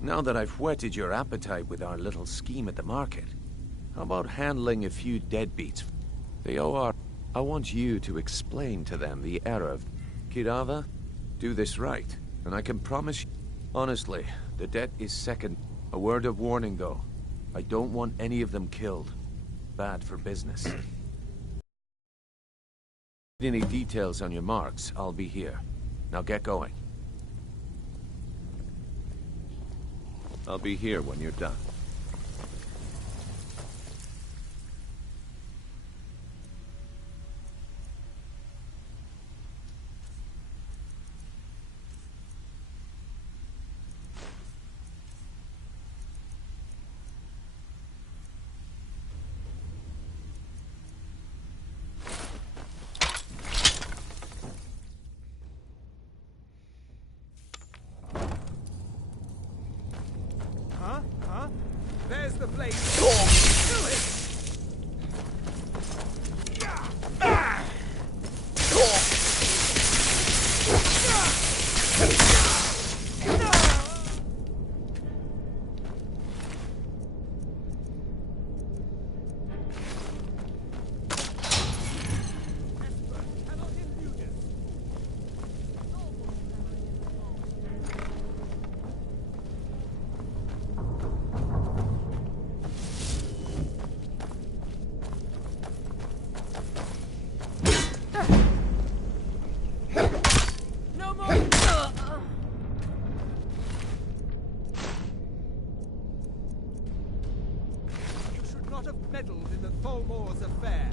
now that I've whetted your appetite with our little scheme at the market, how about handling a few deadbeats? They owe our... I want you to explain to them the error of... Kirava, do this right, and I can promise you... Honestly, the debt is second. A word of warning, though. I don't want any of them killed. Bad for business. Need any details on your marks, I'll be here. Now get going. I'll be here when you're done. Huh? There's the blade. Do it! No more. You should not have meddled in the Tholmor's affairs.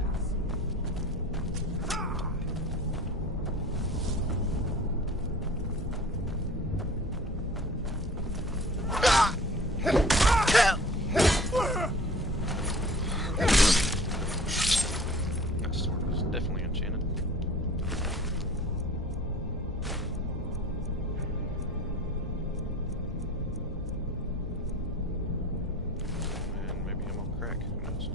That sword was definitely enchanted. And maybe I'm on crack. Who knows?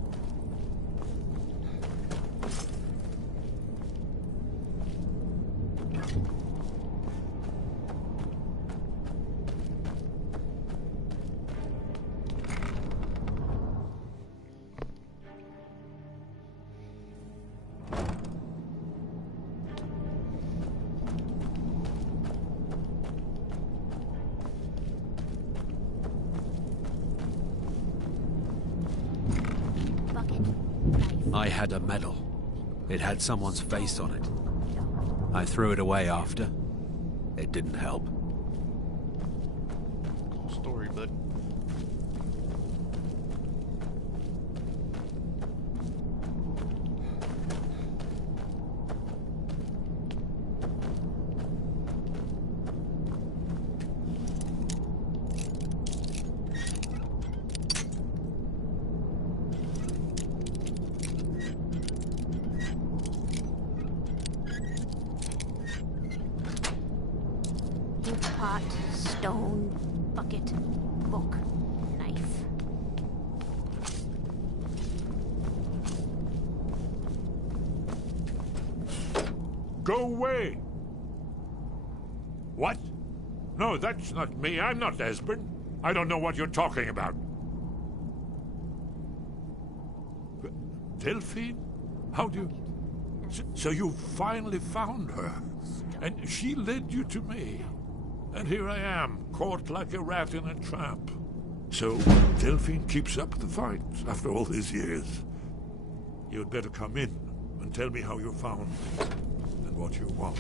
I had a medal. It had someone's face on it. I threw it away after. It didn't help. Cool story, bud. pot, stone, bucket, book, knife. Go away! What? No, that's not me. I'm not Esbern. I don't know what you're talking about. Delphine? How do you... So you finally found her, and she led you to me. And here I am, caught like a rat in a trap. So Delphine keeps up the fight after all these years. You'd better come in and tell me how you found and what you want.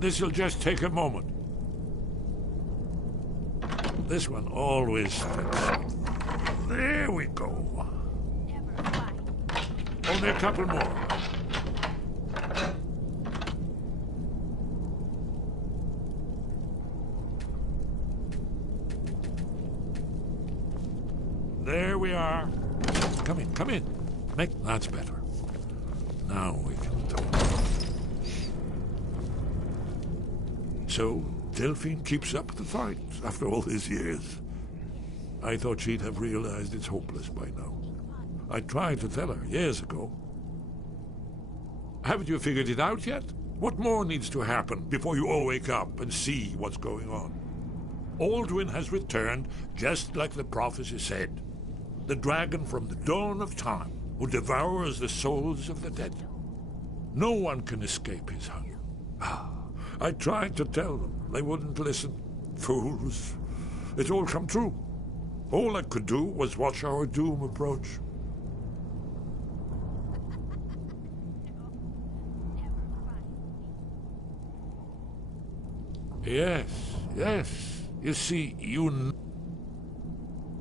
This'll just take a moment. This one always fits. There we go. Only a couple more. There we are. Come in. That's better. Now we can talk. So, Delphine keeps up the fight after all these years. I thought she'd have realized it's hopeless by now. I tried to tell her years ago. Haven't you figured it out yet? What more needs to happen before you all wake up and see what's going on? Aldwin has returned just like the prophecy said. The dragon from the dawn of time who devours the souls of the dead. No one can escape his hunger. I tried to tell them. They wouldn't listen. Fools. It's all come true. All I could do was watch our doom approach. Yes. You see,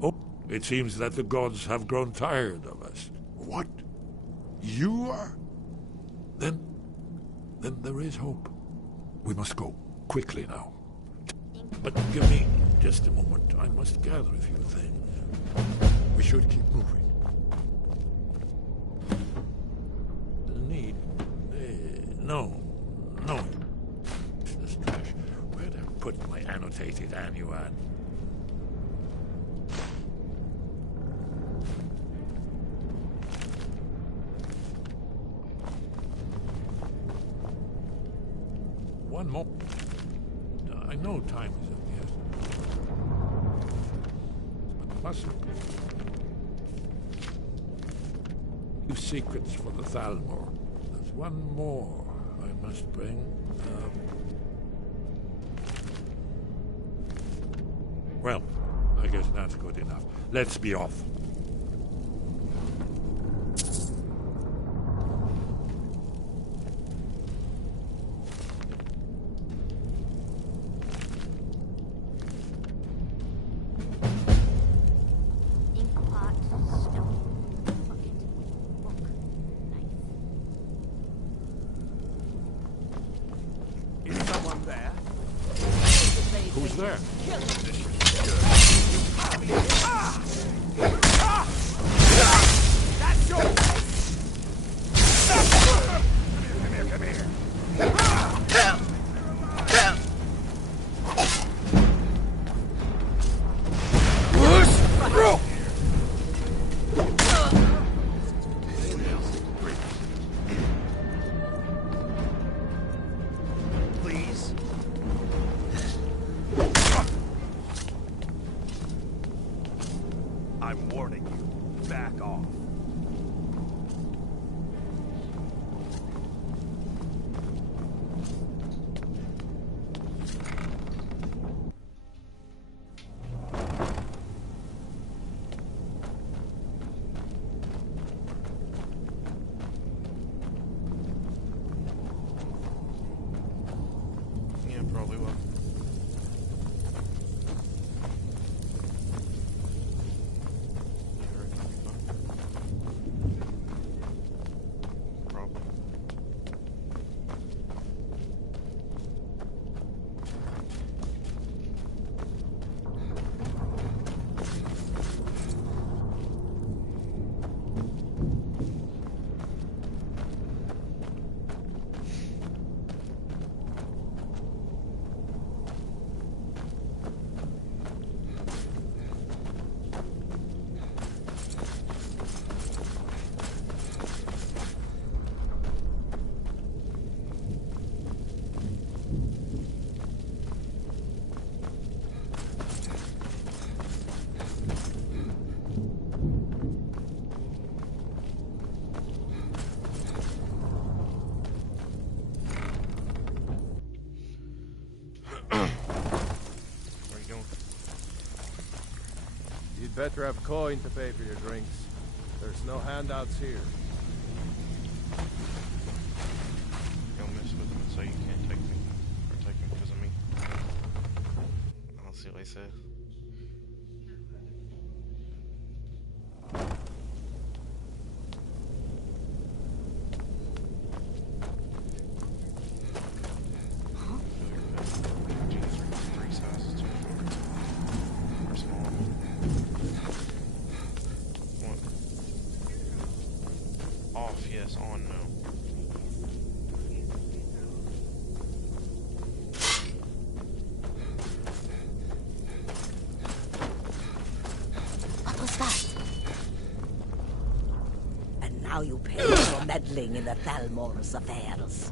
Oh, it seems that the gods have grown tired of us. What? You are? Then there is hope. We must go, quickly now. But give me just a moment. I must gather a few things. We should keep moving. No. This trash. Where'd I put my annotated annuan? One more. I know time is of the essence. But mustn't. Few secrets for the Thalmor. There's one more I must bring. Well, I guess that's good enough. Let's be off. Who's there? That's yours! Come here. better have coin to pay for your drinks. There's no handouts here. Don't mess with them and say you can't take me. Or take me because of me. I'll see what they say. Yes, on no. What was that? And now you pay for meddling in the Thalmor's affairs.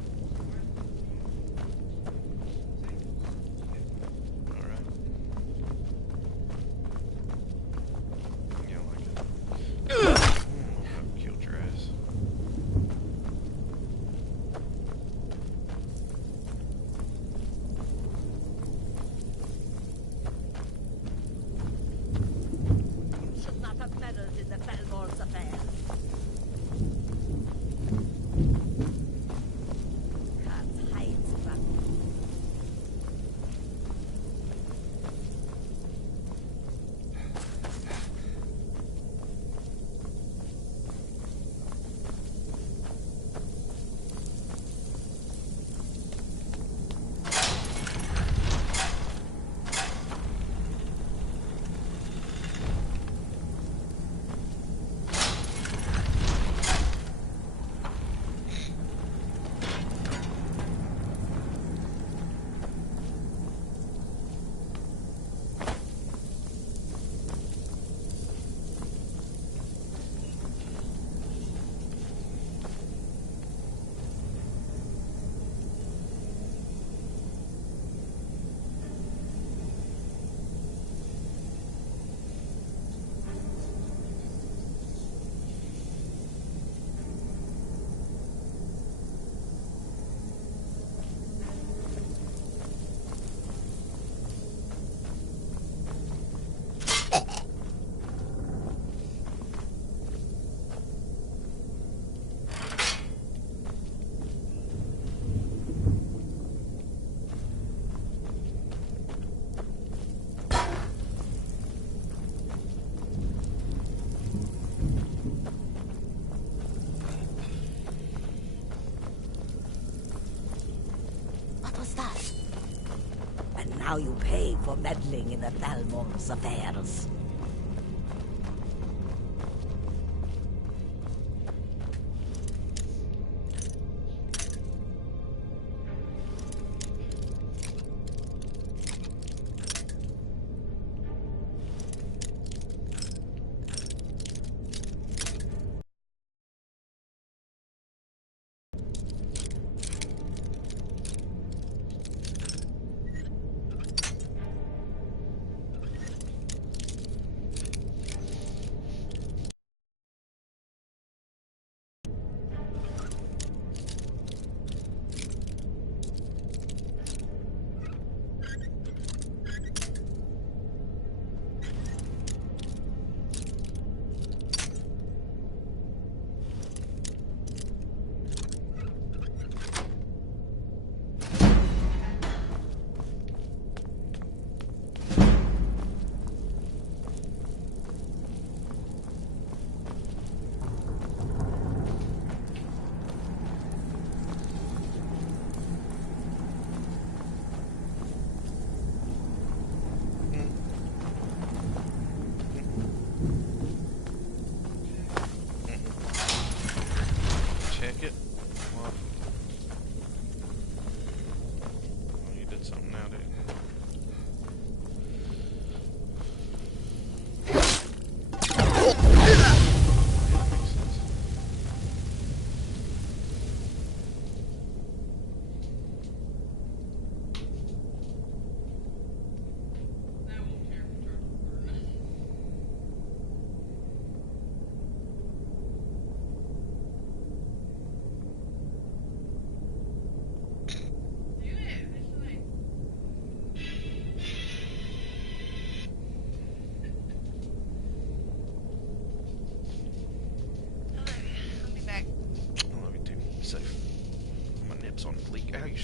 Now you pay for meddling in the Thalmor's affairs.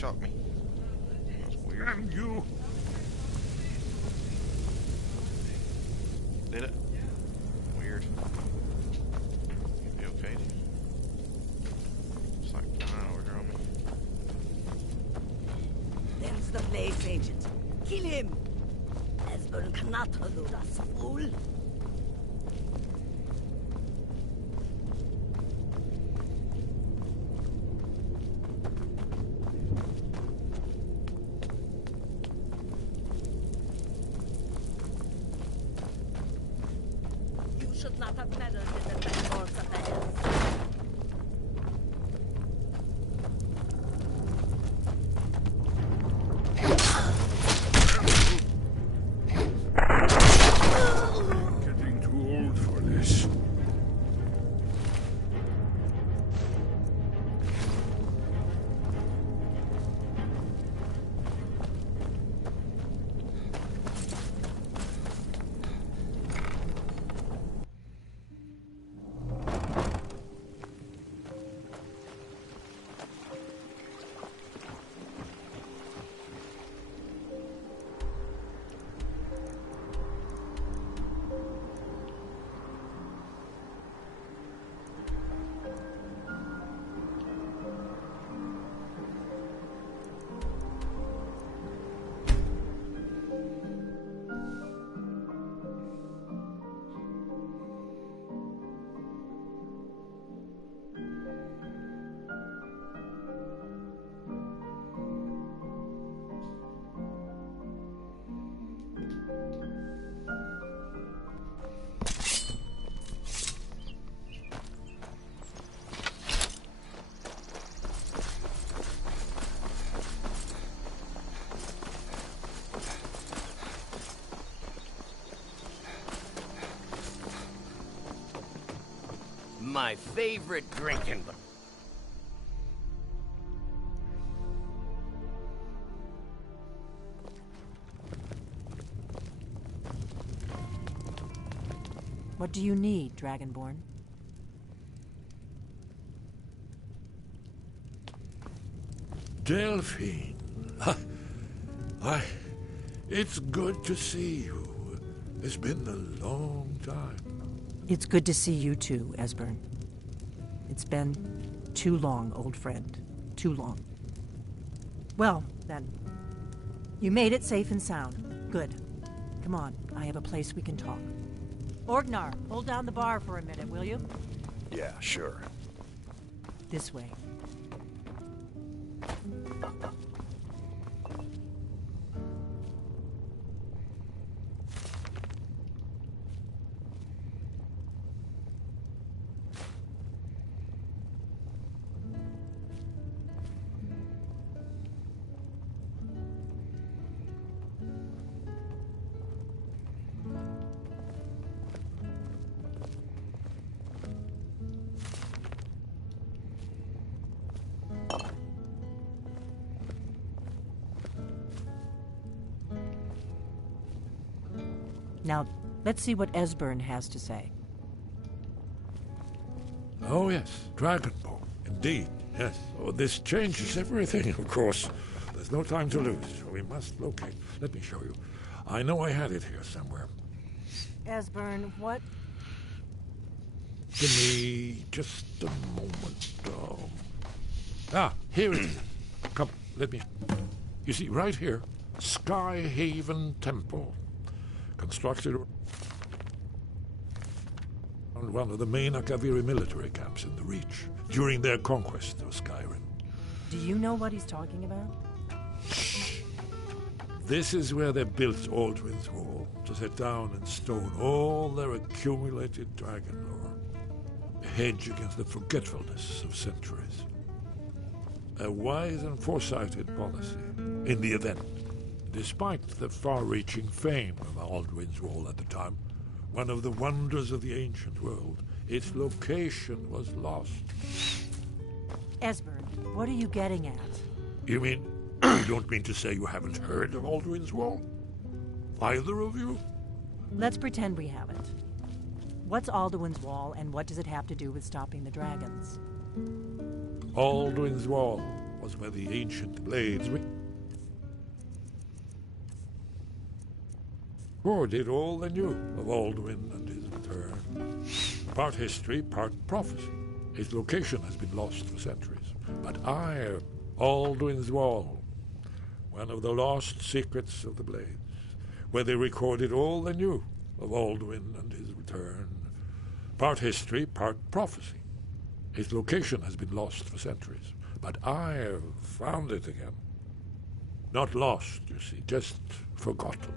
shock me. That's weird. And you. Did it? Weird. You okay, dude? It's like dying over here on me. There's the place agent. Kill him! Esbern cannot elude us, fool. You should not have meddled in the Benmore's affairs. Getting too old for this. My favorite drinking. What do you need, Dragonborn? Delphine. It's good to see you. It's been a long time. It's good to see you too, Esbern. It's been too long, old friend. Too long. Well, then. You made it safe and sound. Good. Come on, I have a place we can talk. Orgnar, hold down the bar for a minute, will you? Yeah, sure. This way. Now, let's see what Esbern has to say. Oh, yes, Dragonborn. Indeed, yes. Oh, this changes everything, of course. There's no time to lose. We must locate. Let me show you. I know I had it here somewhere. Esbern, what? Give me just a moment. Here it is. Come, let me... You see, right here, Skyhaven Temple. Constructed on one of the main Akaviri military camps in the Reach during their conquest of Skyrim. Do you know what he's talking about? This is where they built Aldrin's Wall, to set down in stone all their accumulated dragon lore. A hedge against the forgetfulness of centuries. A wise and foresighted policy in the event. Despite the far-reaching fame of Aldrin's Wall at the time, one of the wonders of the ancient world, its location was lost. Esbern, what are you getting at? You mean, you don't mean to say you haven't heard of Aldrin's Wall? Either of you? Let's pretend we haven't. What's Alduin's Wall, and what does it have to do with stopping the dragons? Aldrin's Wall was where the ancient blades recorded all they knew of Alduin and his return. Part history, part prophecy. Its location has been lost for centuries. But Alduin's Wall, one of the lost secrets of the Blades, where they recorded all they knew of Alduin and his return. Part history, part prophecy. Its location has been lost for centuries, but I found it again. Not lost, you see, just forgotten.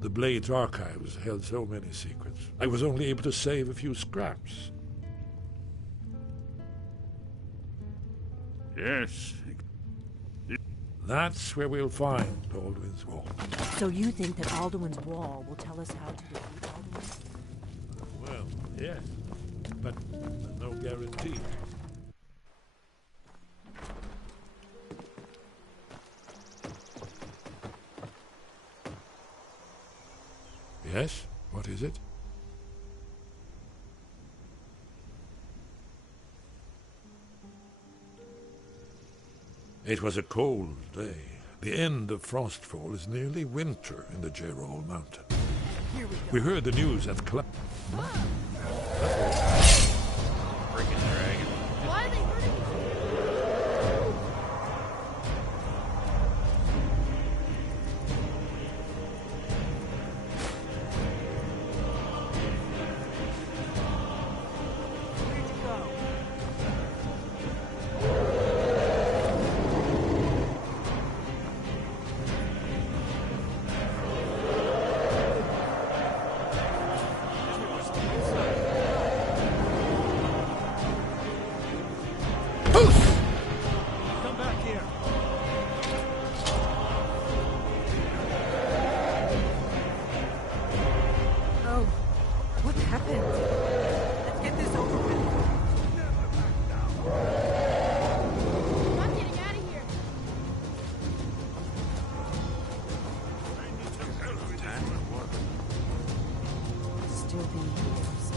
The Blade's archives held so many secrets. I was only able to save a few scraps. Yes. That's where we'll find Alduin's Wall. So you think that Alduin's Wall will tell us how to defeat Alduin? Well, yes, but no guarantee. Yes? What is it? It was a cold day. The end of Frostfall is nearly winter in the Gerol Mountain. We heard the news at Freaking dragon. Why are they hurting me? Come back here. Oh, what happened? Let's get this over with. I'm getting out of here. Still being used.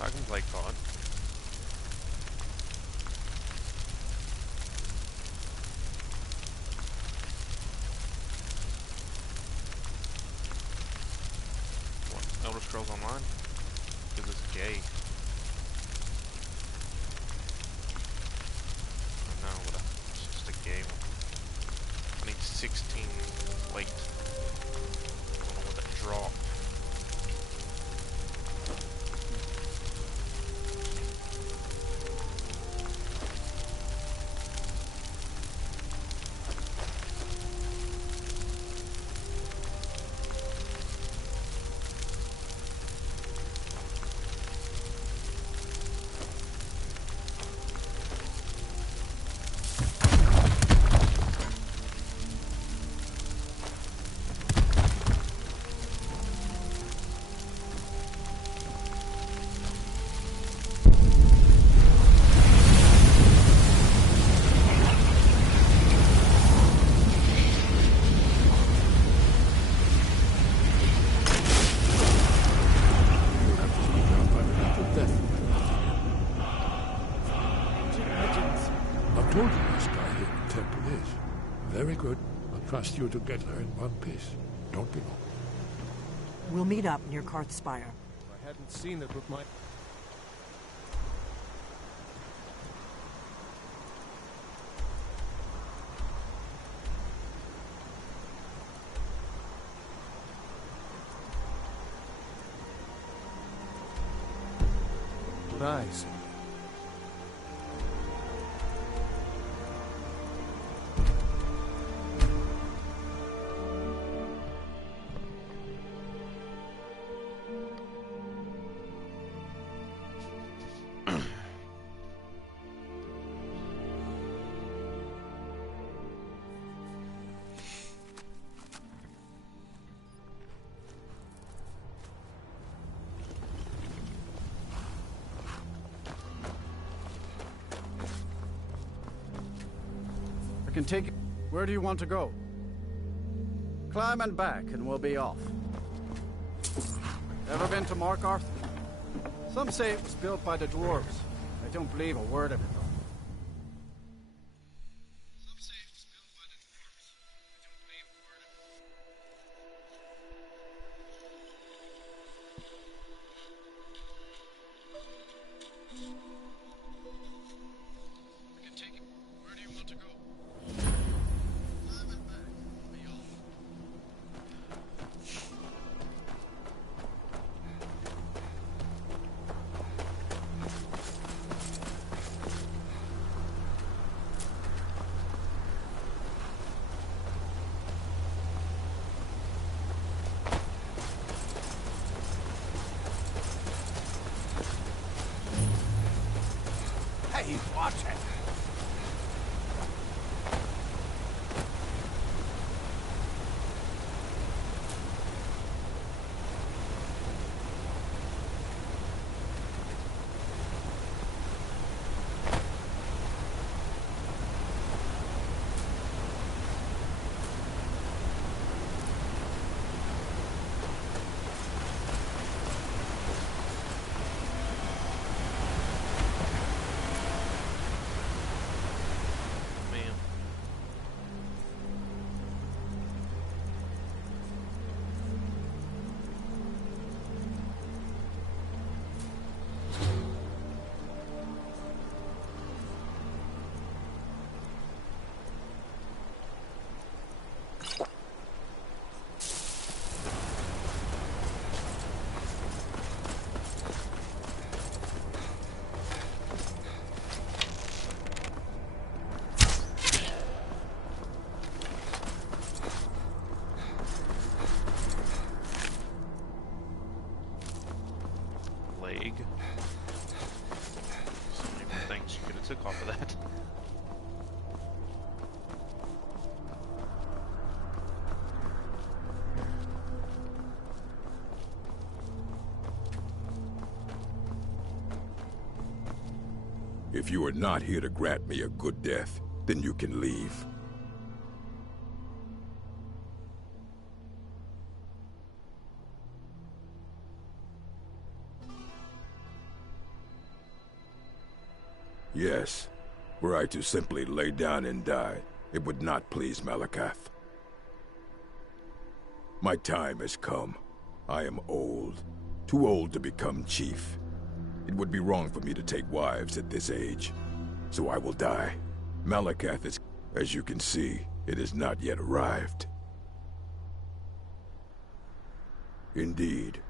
I can play COD. What? Elder Scrolls Online? Because it's gay. I know, but it's just a gay one. I need 16 weight. I don't know what that drop. I've told you, Skyrim. Very good. I'll trust you to get her in one piece. Don't be long. We'll meet up near Karth Spire. I hadn't seen it with my... Nice. I can take you. Where do you want to go? Climb and back, and we'll be off. Ever been to Markarth? Some say it was built by the dwarves. I don't believe a word of it, though. Hey, watch it! Leg. So many more things you could have took off of that. If you are not here to grant me a good death, then you can leave. Yes, were I to simply lay down and die, it would not please Malakath. My time has come. I am old, too old to become chief. It would be wrong for me to take wives at this age, so I will die. Malakath is, as you can see, it has not yet arrived. Indeed,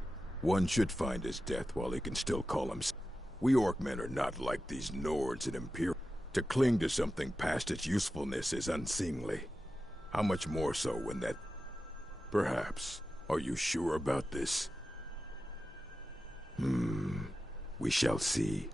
one should find his death while he can still call himself. We Orcmen are not like these Nords and Imperials. To cling to something past its usefulness is unseemly. How much more so when that... Perhaps. Are you sure about this? We shall see.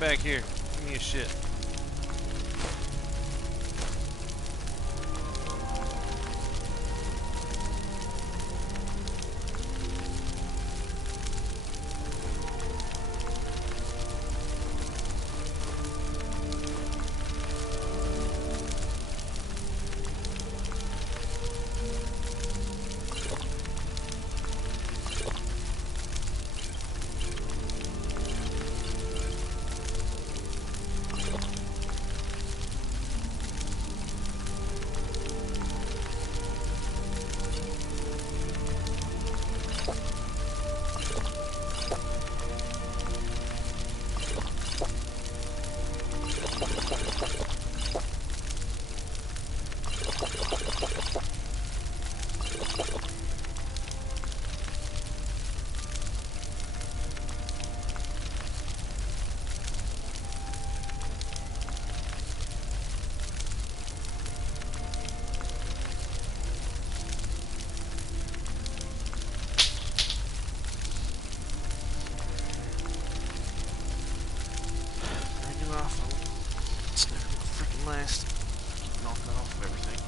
Back here. Give me a shit. It's never gonna freaking last. Keep knocking it off of everything.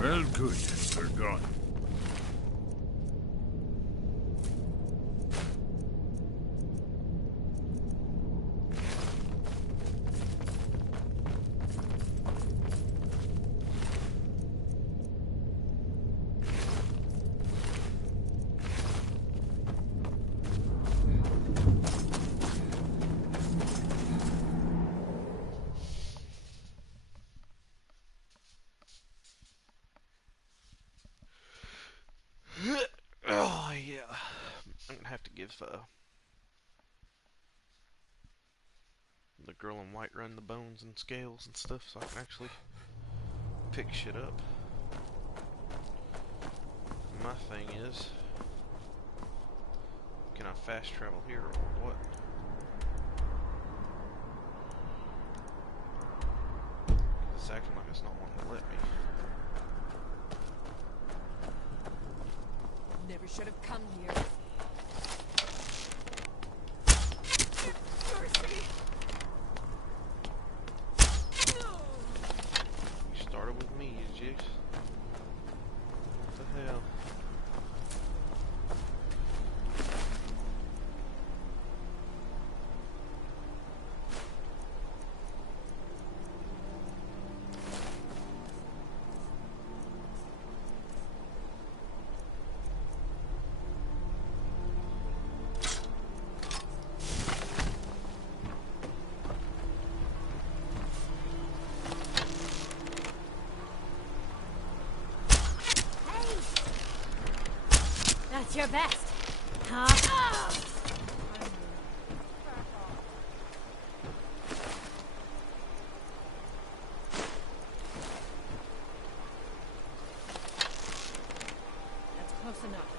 Well, good. They're gone. have to give the girl in white run the bones and scales and stuff so I can actually pick shit up. My thing is, can I fast travel here or what? It's acting like it's not wanting to let me. Never should have come here. Mercy! You started with me, you jigs. What the hell? That's your best, huh? That's close enough.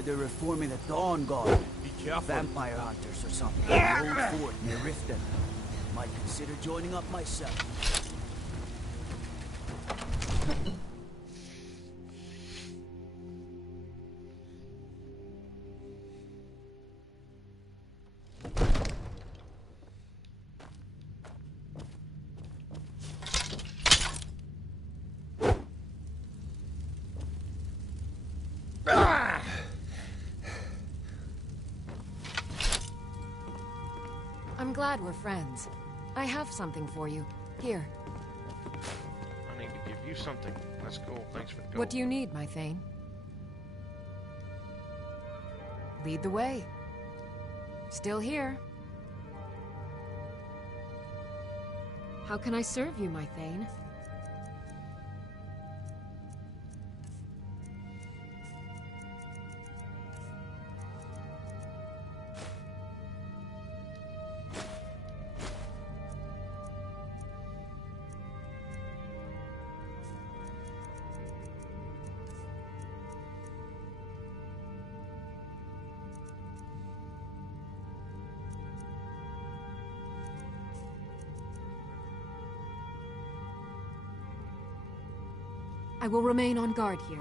heard they're reforming the Dawn Guard. Be careful. Vampire hunters or something. The old fort near Riften. Might consider joining up myself. I'm glad we're friends. I have something for you. Here. I need to give you something. That's cool. Thanks for the gold. What do you need, my Thane? Lead the way. Still here. How can I serve you, my Thane? I will remain on guard here.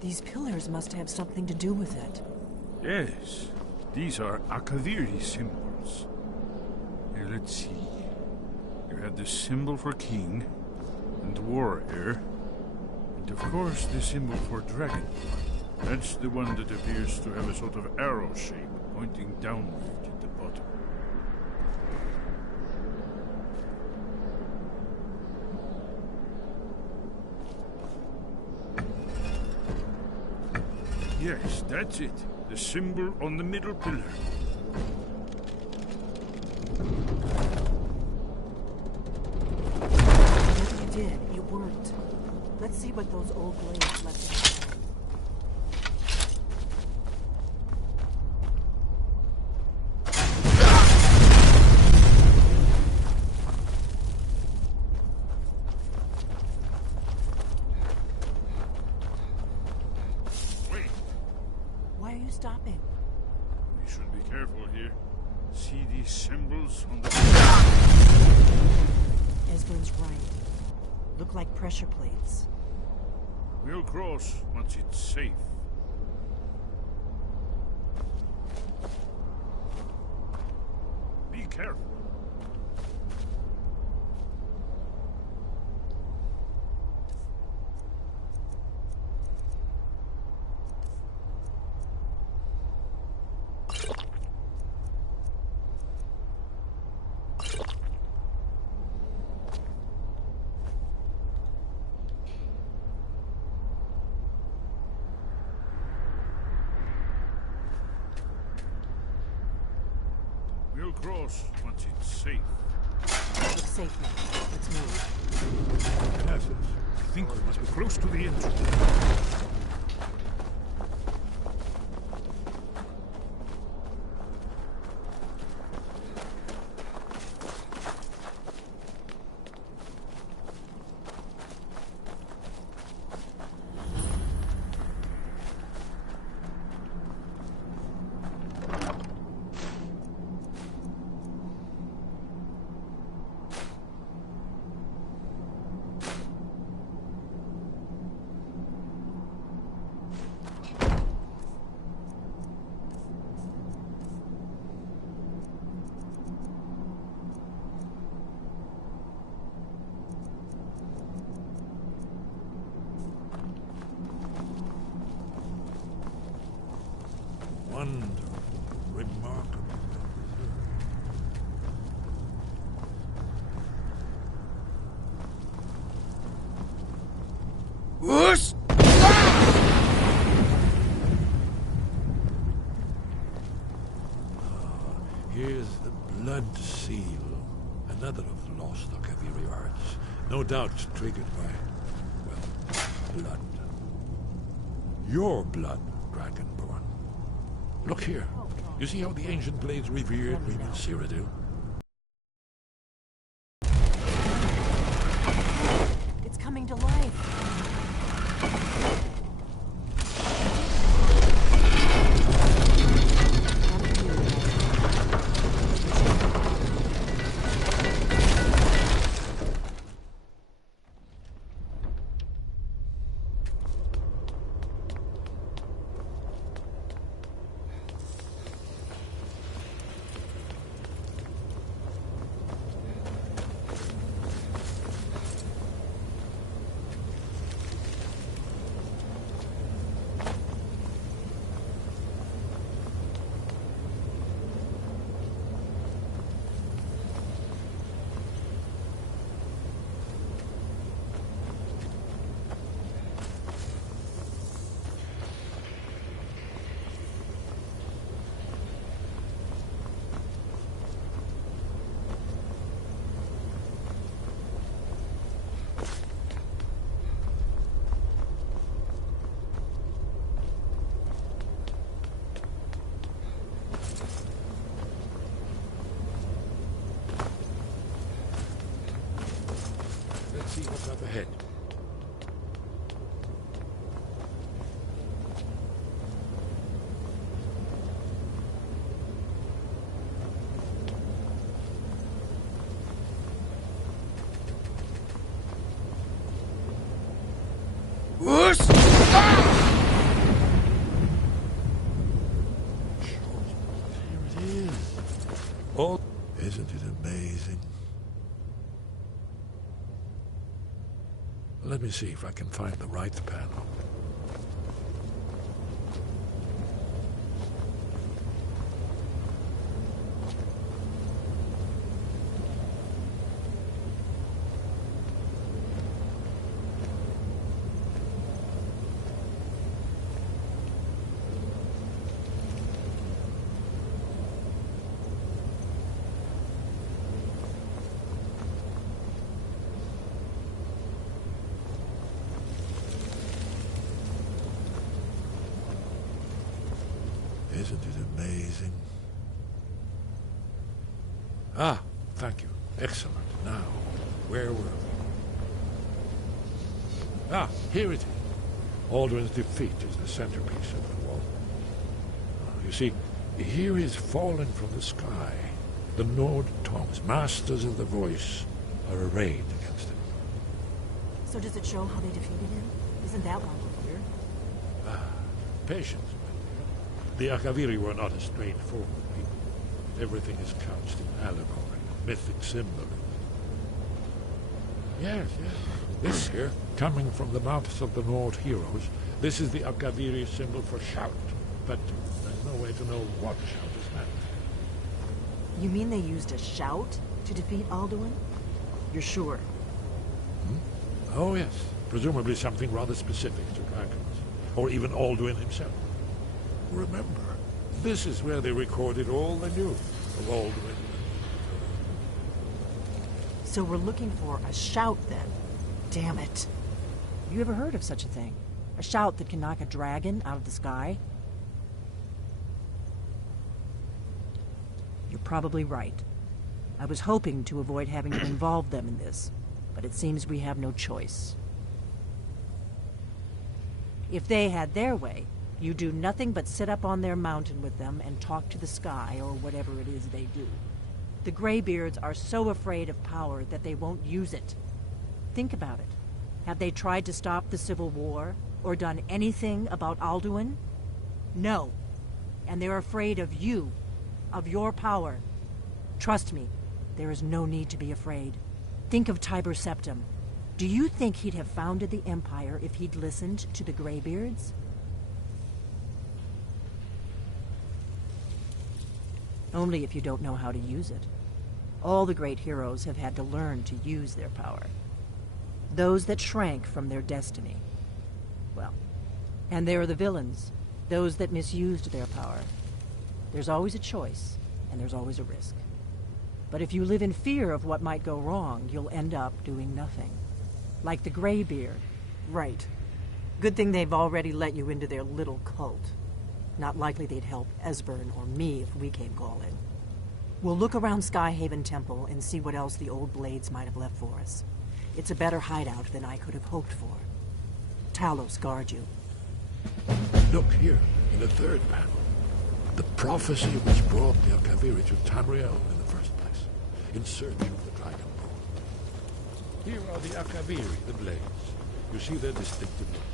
These pillars must have something to do with it. Yes, these are Akaviri symbols. Here, let's see. You had the symbol for king, and warrior, and of course the symbol for dragon. That's the one that appears to have a sort of arrow shape pointing downward at the bottom. Yes, that's it. The symbol on the middle pillar. You did. It worked. Let's see what those old blades left in. Stopping. We should be careful here. See these symbols on the... Esbern's right. Look like pressure plates. We'll cross once it's safe. Be careful. will cross once it's safe. It's safe now. Let's move. Yes, I think we must be close to the entrance. Wonderful, remarkable. Whoosh! Here's the blood seal. Another of the lost Akaviri arts. No doubt triggered by, well, blood. Your blood, Dragonborn. Look here. You see how the ancient blades revered me in Cyrodiil? It's coming to life. Let's see what's up ahead. Whoosh! Here it is. Oh, isn't it amazing? Let me see if I can find the right panel. Isn't it amazing? Ah, thank you. Excellent. Now, where were we? Ah, here it is. Alduin's defeat is the centerpiece of the wall. You see, here is fallen from the sky. The Nord tongues, masters of the voice, are arrayed against him. So does it show how they defeated him? Isn't that why we're here? Ah, patience. The Akaviri were not a straightforward people. Everything is couched in allegory, mythic symbolism. Yes, yes. This here, coming from the mouths of the Nord heroes, this is the Akaviri symbol for shout. But there's no way to know what shout is meant. You mean they used a shout to defeat Alduin? You're sure? Oh, yes. Presumably something rather specific to dragons. Or even Alduin himself. Remember, this is where they recorded all the news. of Aldrin. So we're looking for a shout then. Damn it. You ever heard of such a thing? A shout that can knock a dragon out of the sky? You're probably right. I was hoping to avoid having to involve them in this, but it seems we have no choice. If they had their way, you do nothing but sit up on their mountain with them and talk to the sky or whatever it is they do. The Greybeards are so afraid of power that they won't use it. Think about it. Have they tried to stop the Civil War or done anything about Alduin? No. And they're afraid of you, of your power. Trust me, there is no need to be afraid. Think of Tiber Septim. Do you think he'd have founded the Empire if he'd listened to the Greybeards? Only if you don't know how to use it. All the great heroes have had to learn to use their power. Those that shrank from their destiny. Well, and there are the villains, those that misused their power. There's always a choice, and there's always a risk. But if you live in fear of what might go wrong, you'll end up doing nothing. Like the Greybeard. Right. Good thing they've already let you into their little cult. Not likely they'd help Esbern or me if we came calling. We'll look around Skyhaven Temple and see what else the old Blades might have left for us. It's a better hideout than I could have hoped for. Talos guard you. Look here, in the third panel. The prophecy which brought the Akaviri to Tamriel in the first place, in search of the Dragon Ball. Here are the Akaviri, the Blades. You see their distinctive looks.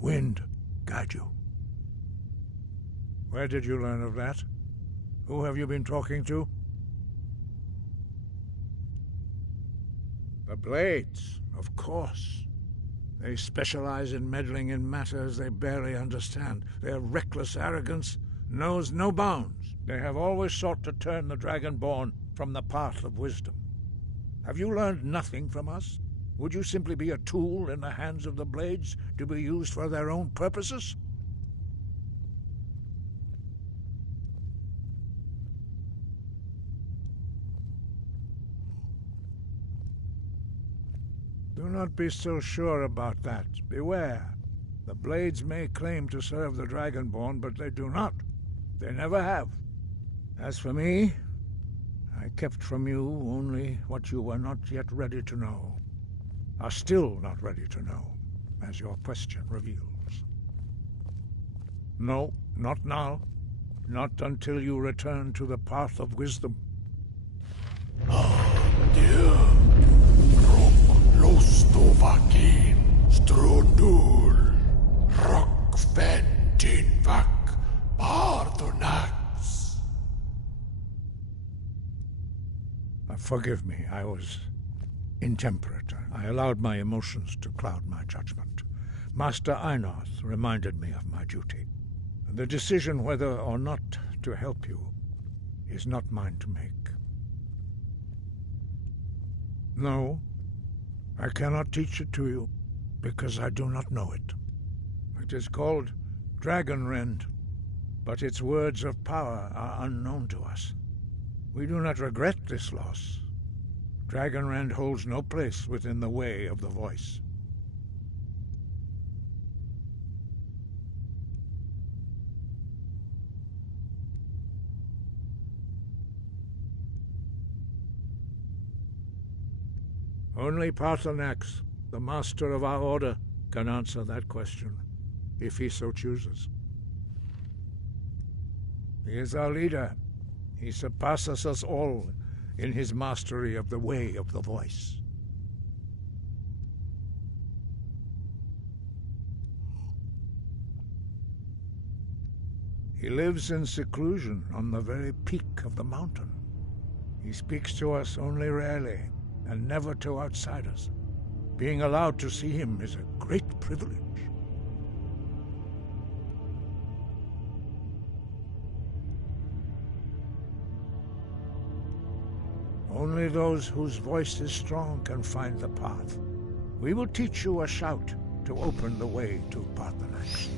Wind guide you. Where did you learn of that? Who have you been talking to? The Blades, of course. They specialize in meddling in matters they barely understand. Their reckless arrogance knows no bounds. They have always sought to turn the Dragonborn from the path of wisdom. Have you learned nothing from us? Would you simply be a tool in the hands of the Blades to be used for their own purposes? Do not be so sure about that. Beware. The Blades may claim to serve the Dragonborn, but they do not. They never have. As for me, I kept from you only what you were not yet ready to know. Are still not ready to know, as your question reveals. No, not now. Not until you return to the path of wisdom. Lostovakin, Strudul, Rockventinvak, Bardonax. Forgive me, I was intemperate. I allowed my emotions to cloud my judgment. Master Einarth reminded me of my duty. The decision whether or not to help you is not mine to make. No, I cannot teach it to you, because I do not know it. It is called Dragonrend, but its words of power are unknown to us. We do not regret this loss. Dragonrend holds no place within the way of the voice. Only Paarthurnax, the master of our order, can answer that question, if he so chooses. He is our leader. He surpasses us all in his mastery of the way of the voice. He lives in seclusion on the very peak of the mountain. He speaks to us only rarely, and never to outsiders. Being allowed to see him is a great privilege. Only those whose voice is strong can find the path. We will teach you a shout to open the way to Paarthurnax.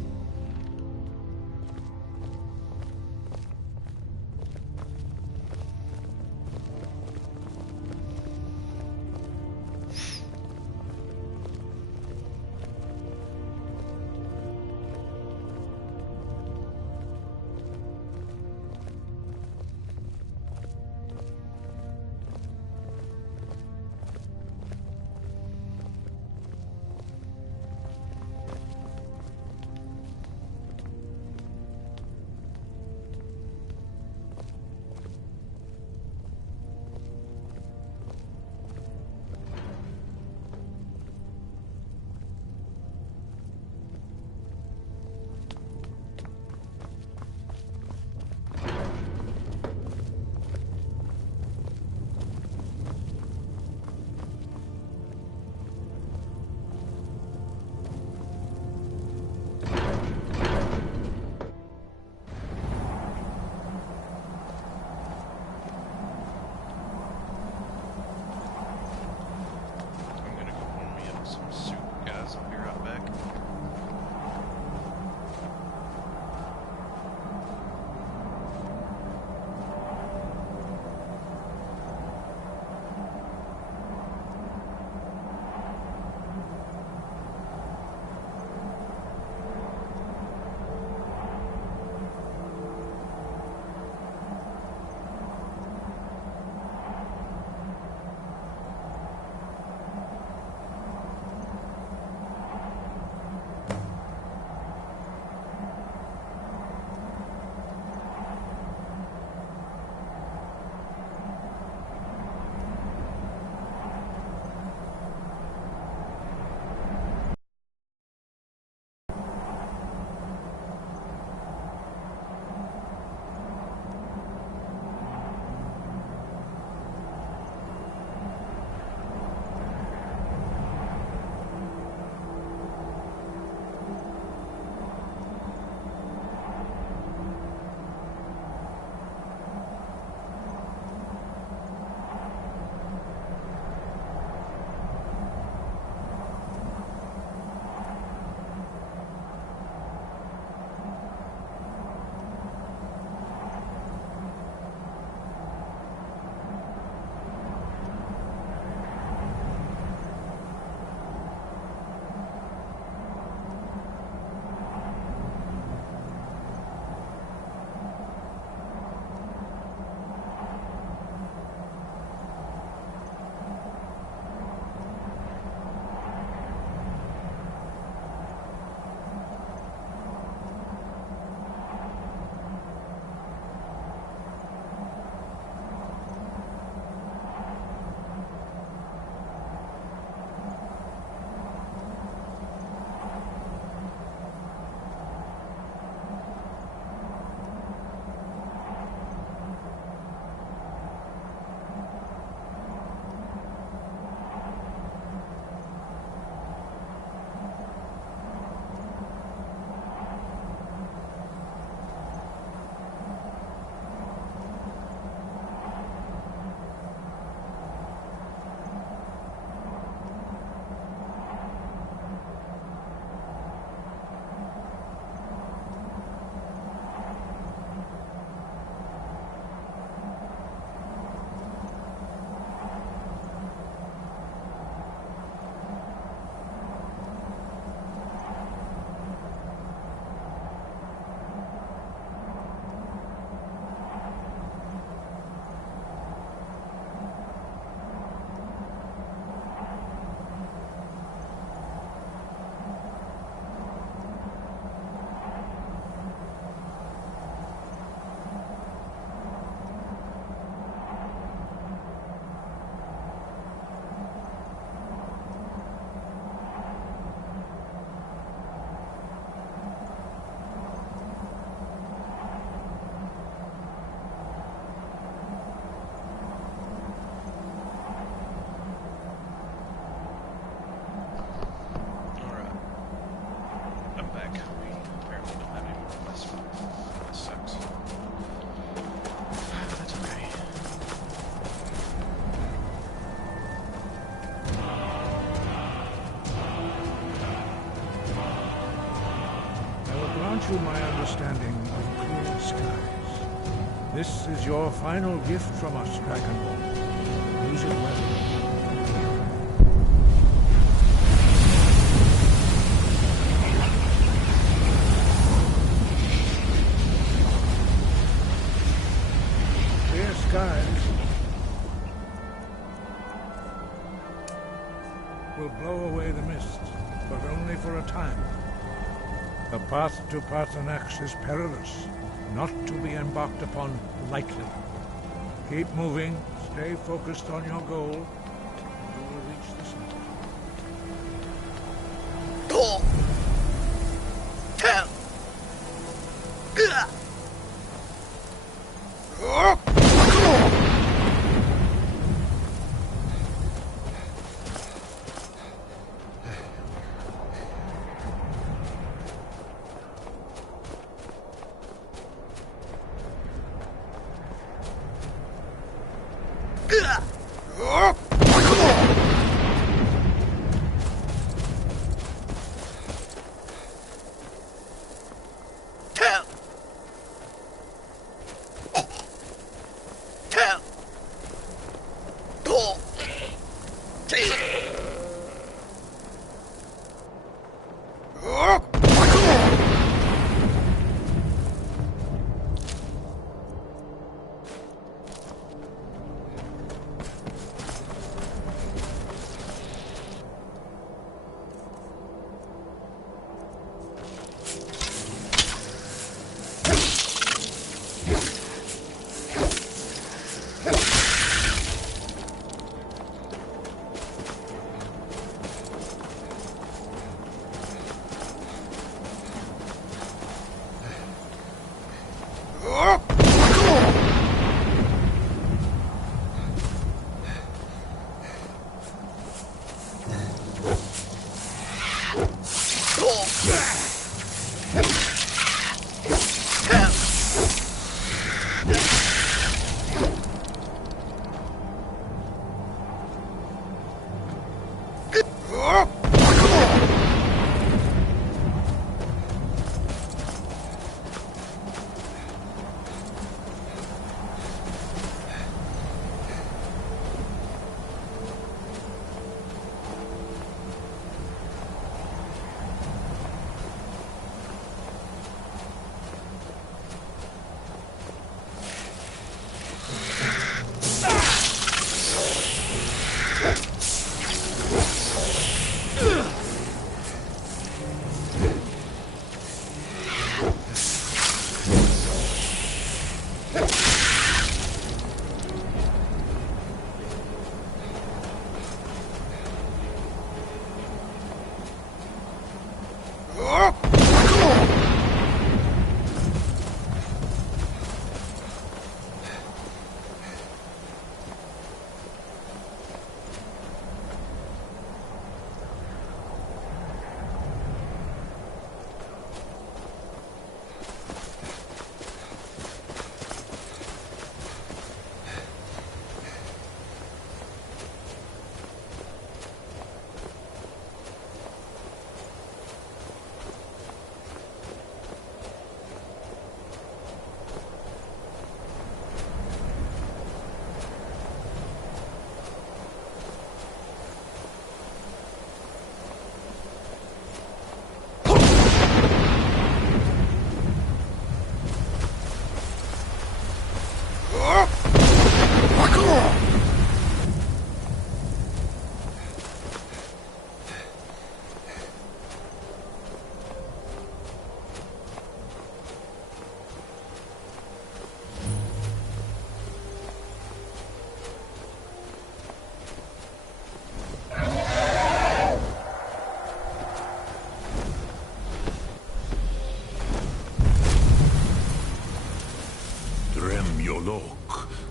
to my understanding of clear skies. This is your final gift from us, Dragonborn. Use it well. Clear skies will blow away the mist, but only for a time. The path to Parthenax is perilous, not to be embarked upon lightly. Keep moving, stay focused on your goal, and you will reach the summit.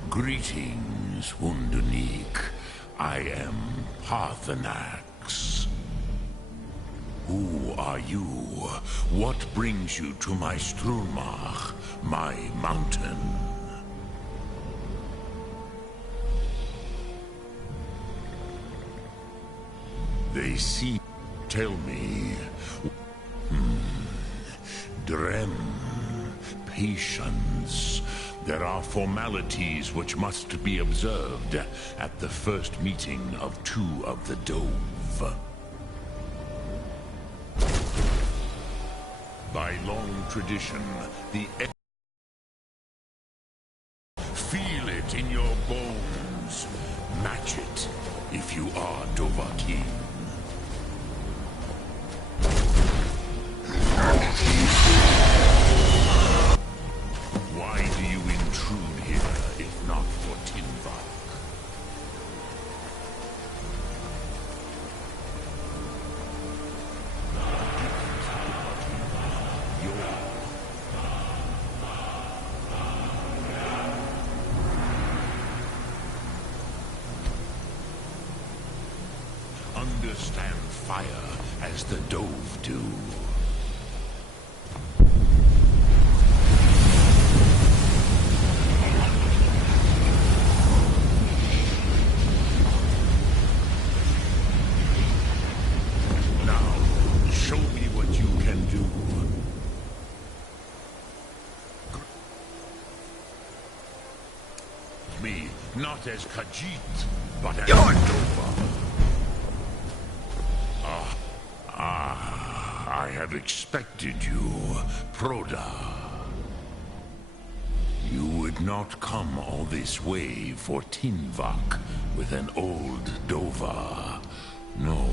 Greetings, Wunderneek. I am Parthenax. Who are you? What brings you to my Strunmach, my mountain? They see... Tell me... Drem. Patience. There are formalities which must be observed at the first meeting of two of the Dove. By long tradition, the feel it in your bones. Match it if you are Dovahkiin. Why do you intrude here if not for Tinvak? Understand fire as the Dove do. Now, show me what you can do. Me, not as Khajiit, but as Dova. I had expected you, Proda. You would not come all this way for Tinvak with an old Dova. No,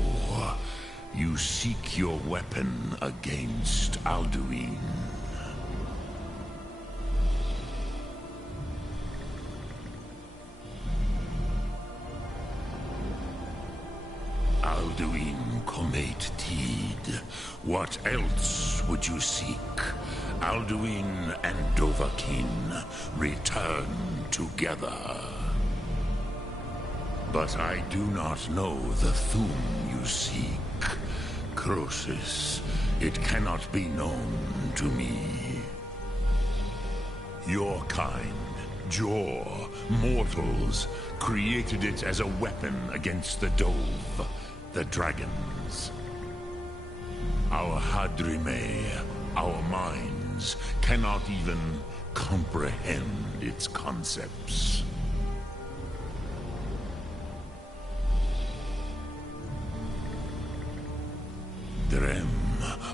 you seek your weapon against Alduin. Alduin Comet Tid. What else would you seek? Alduin and Dovahkiin return together. But I do not know the Thum you seek. Croesus, it cannot be known to me. Your kind, Jor, mortals, created it as a weapon against the Dove, the dragons. Our Hadrime, our minds, cannot even comprehend its concepts. Drem,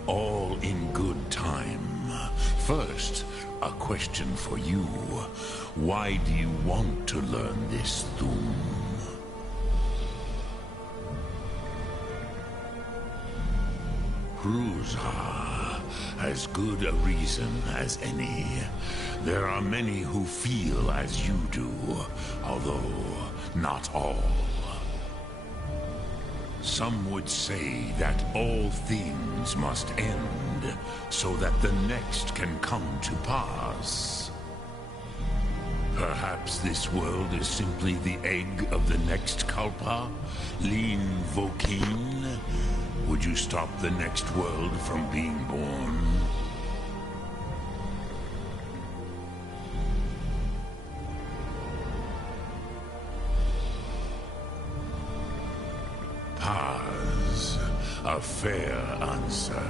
all in good time. First, a question for you. Why do you want to learn this Thum? Ruzha, as good a reason as any. There are many who feel as you do, although not all. Some would say that all things must end, so that the next can come to pass. Perhaps this world is simply the egg of the next Kalpa, Lin Vokin. Would you stop the next world from being born? Paz, a fair answer.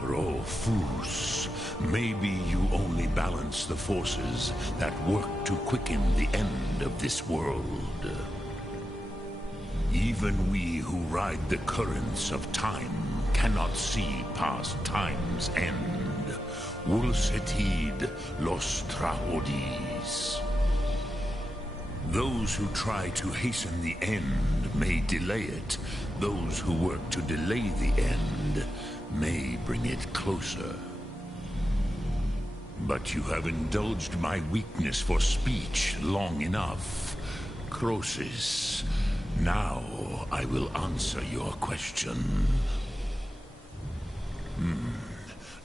Rofus, maybe you only balance the forces that work to quicken the end of this world. Even we who ride the currents of time cannot see past time's end. Wulsetid los Trahodis. Those who try to hasten the end may delay it. Those who work to delay the end may bring it closer. But you have indulged my weakness for speech long enough. Croesus, now I will answer your question.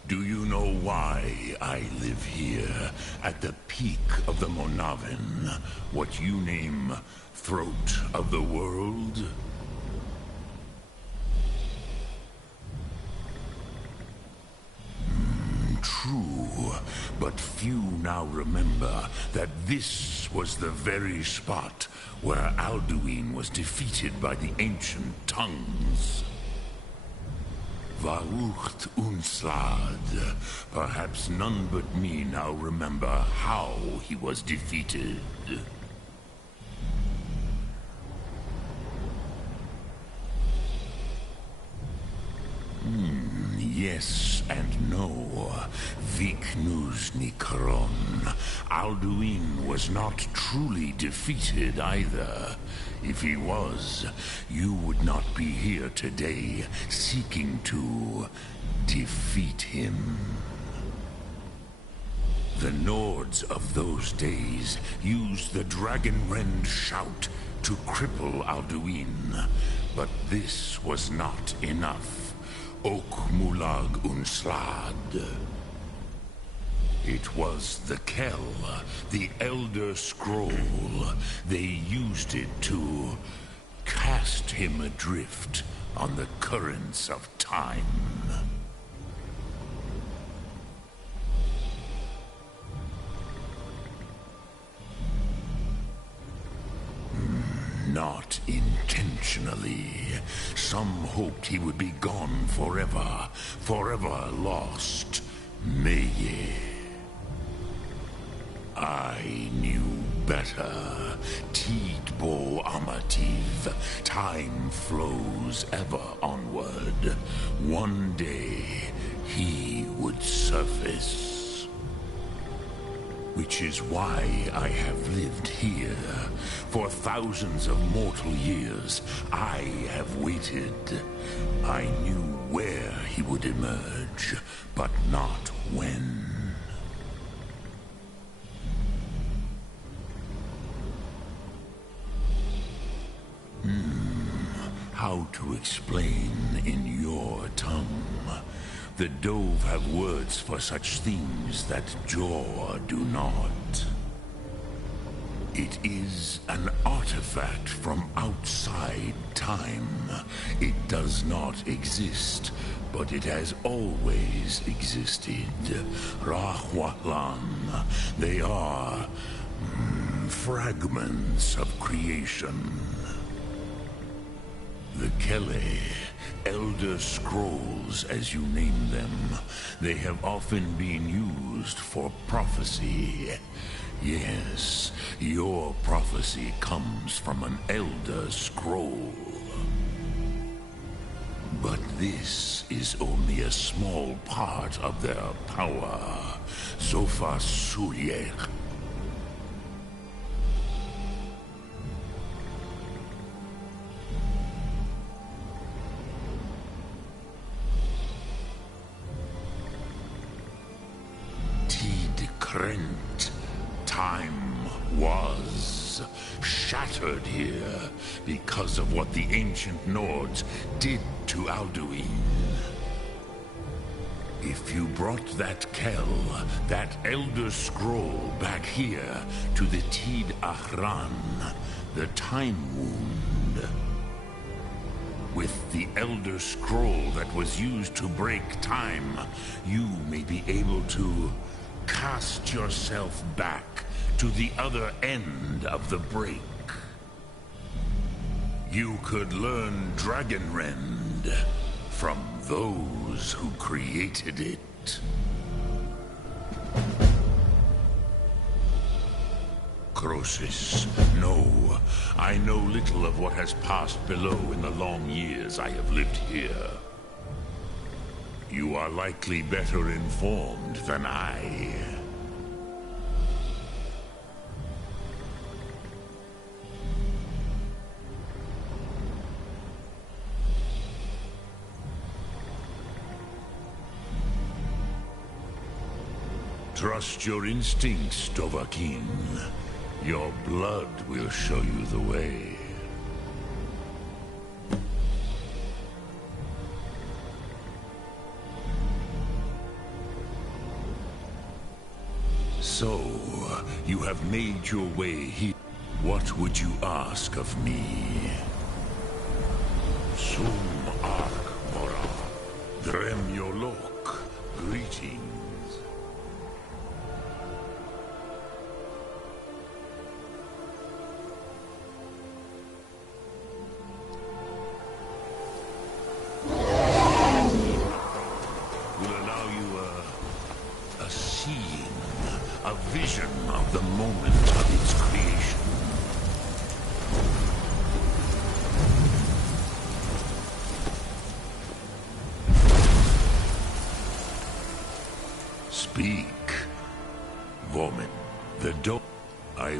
Do you know why I live here, at the peak of the Monavin, what you name Throat of the World? True, but few now remember that this was the very spot where Alduin was defeated by the ancient tongues. Varucht Unslad. Perhaps none but me now remember how he was defeated. Yes and no. Viknus Nikron. Alduin was not truly defeated either. If he was, you would not be here today seeking to defeat him. The Nords of those days used the Dragonrend shout to cripple Alduin, but this was not enough. Ok Mulag Unslad. It was the Kell, the Elder Scroll. They used it to cast him adrift on the currents of time. Not intentionally. Some hoped he would be gone forever, forever lost. Meye. I knew better. Tidbo Amativ. Time flows ever onward. One day, he would surface. Which is why I have lived here. For thousands of mortal years, I have waited. I knew where he would emerge, but not when. How to explain in your tongue? The Dove have words for such things that Jor do not. It is an artifact from outside time. It does not exist, but it has always existed. Rahwatlan. They are fragments of creation. The Kele, Elder Scrolls, as you name them, they have often been used for prophecy. Yes, your prophecy comes from an Elder Scroll. But this is only a small part of their power. Sofa Sulier. Krent. Time was shattered here because of what the ancient Nords did to Alduin. If you brought that Kell, that Elder Scroll back here to the Tid Ahran, the Time Wound, with the Elder Scroll that was used to break time, you may be able to cast yourself back to the other end of the break. You could learn Dragonrend from those who created it. Crosis, no. I know little of what has passed below in the long years I have lived here. You are likely better informed than I. Trust your instincts, Dovahkiin. Your blood will show you the way. So, you have made your way here. What would you ask of me? Sum Ark Mora. Drem Yolok. Greetings.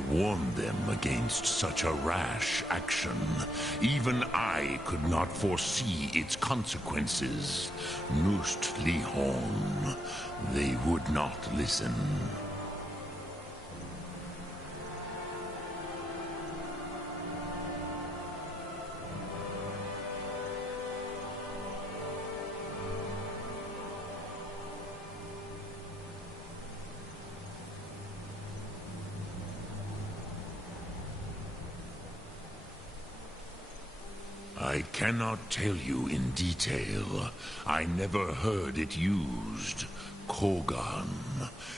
warned them against such a rash action. Even I could not foresee its consequences. Nust Lihorn. They would not listen. I cannot tell you in detail. I never heard it used. Kogan.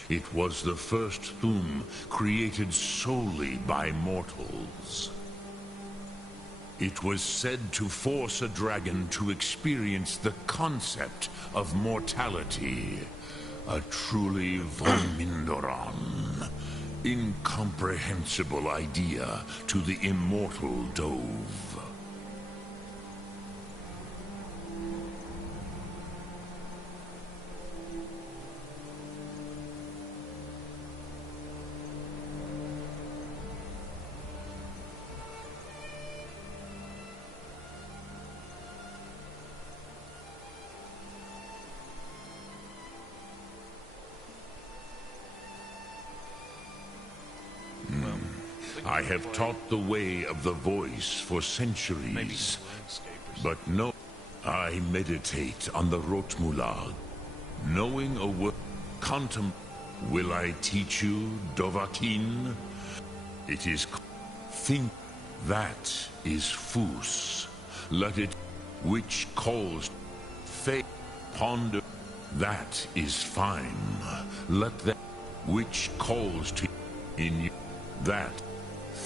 It was the first Thum created solely by mortals. It was said to force a dragon to experience the concept of mortality. A truly Volmindoran. Incomprehensible idea to the immortal Dove. I have taught the way of the voice for centuries, but no, I meditate on the Rotmulag. Knowing a word, will I teach you, Dovahkiin? It is think, that is Fus. Let it, which calls faith, ponder, that is fine. Let that, which calls to in you, that.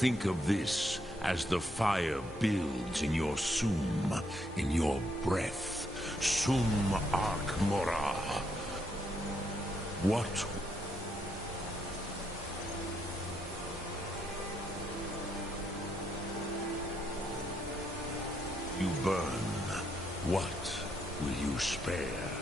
Think of this as the fire builds in your sum, in your breath. Sum Ark Mora. What? You burn. What will you spare?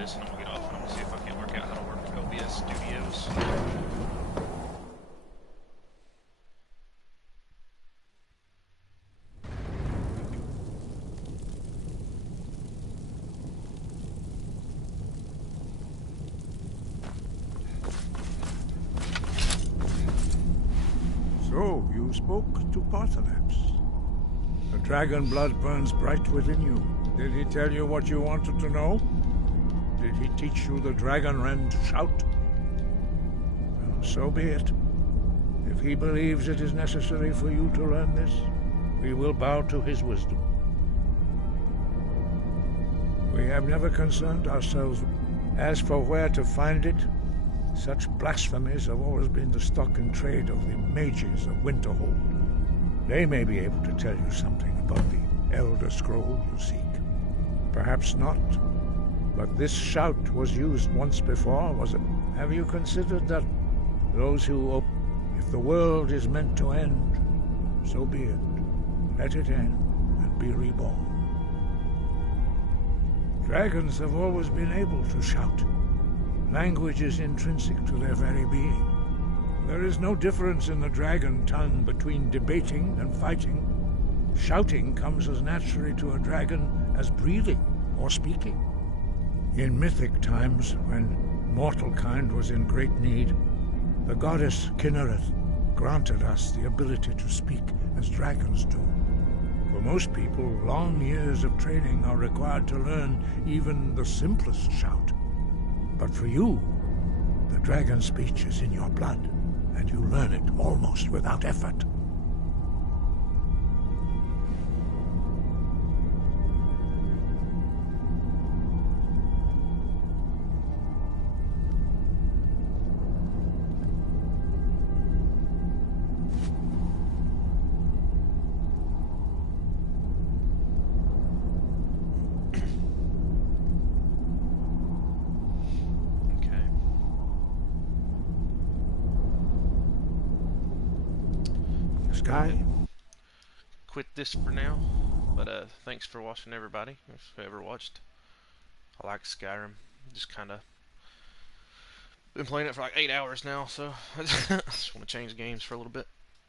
this and I'm gonna get off and I'm gonna see if I can work out how to work OBS Studios. So, you spoke to Parthalax. The dragon blood burns bright within you. Did he tell you what you wanted to know? Did he teach you the dragon rend shout? Well, so be it. If he believes it is necessary for you to learn this, we will bow to his wisdom. We have never concerned ourselves. As for where to find it, such blasphemies have always been the stock and trade of the mages of Winterhold. They may be able to tell you something about the Elder Scroll you seek. Perhaps not, but this shout was used once before, was it? Have you considered that those who... If the world is meant to end, so be it. Let it end and be reborn. Dragons have always been able to shout. Language is intrinsic to their very being. There is no difference in the dragon tongue between debating and fighting. Shouting comes as naturally to a dragon as breathing or speaking. In mythic times, when mortal kind was in great need, the goddess Kinnereth granted us the ability to speak as dragons do. For most people, long years of training are required to learn even the simplest shout. But for you, the dragon speech is in your blood, and you learn it almost without effort. Sky? Quit this for now, but thanks for watching, everybody. If you ever watched, I like Skyrim. Just kind of been playing it for like 8 hours now, so I just want to change games for a little bit.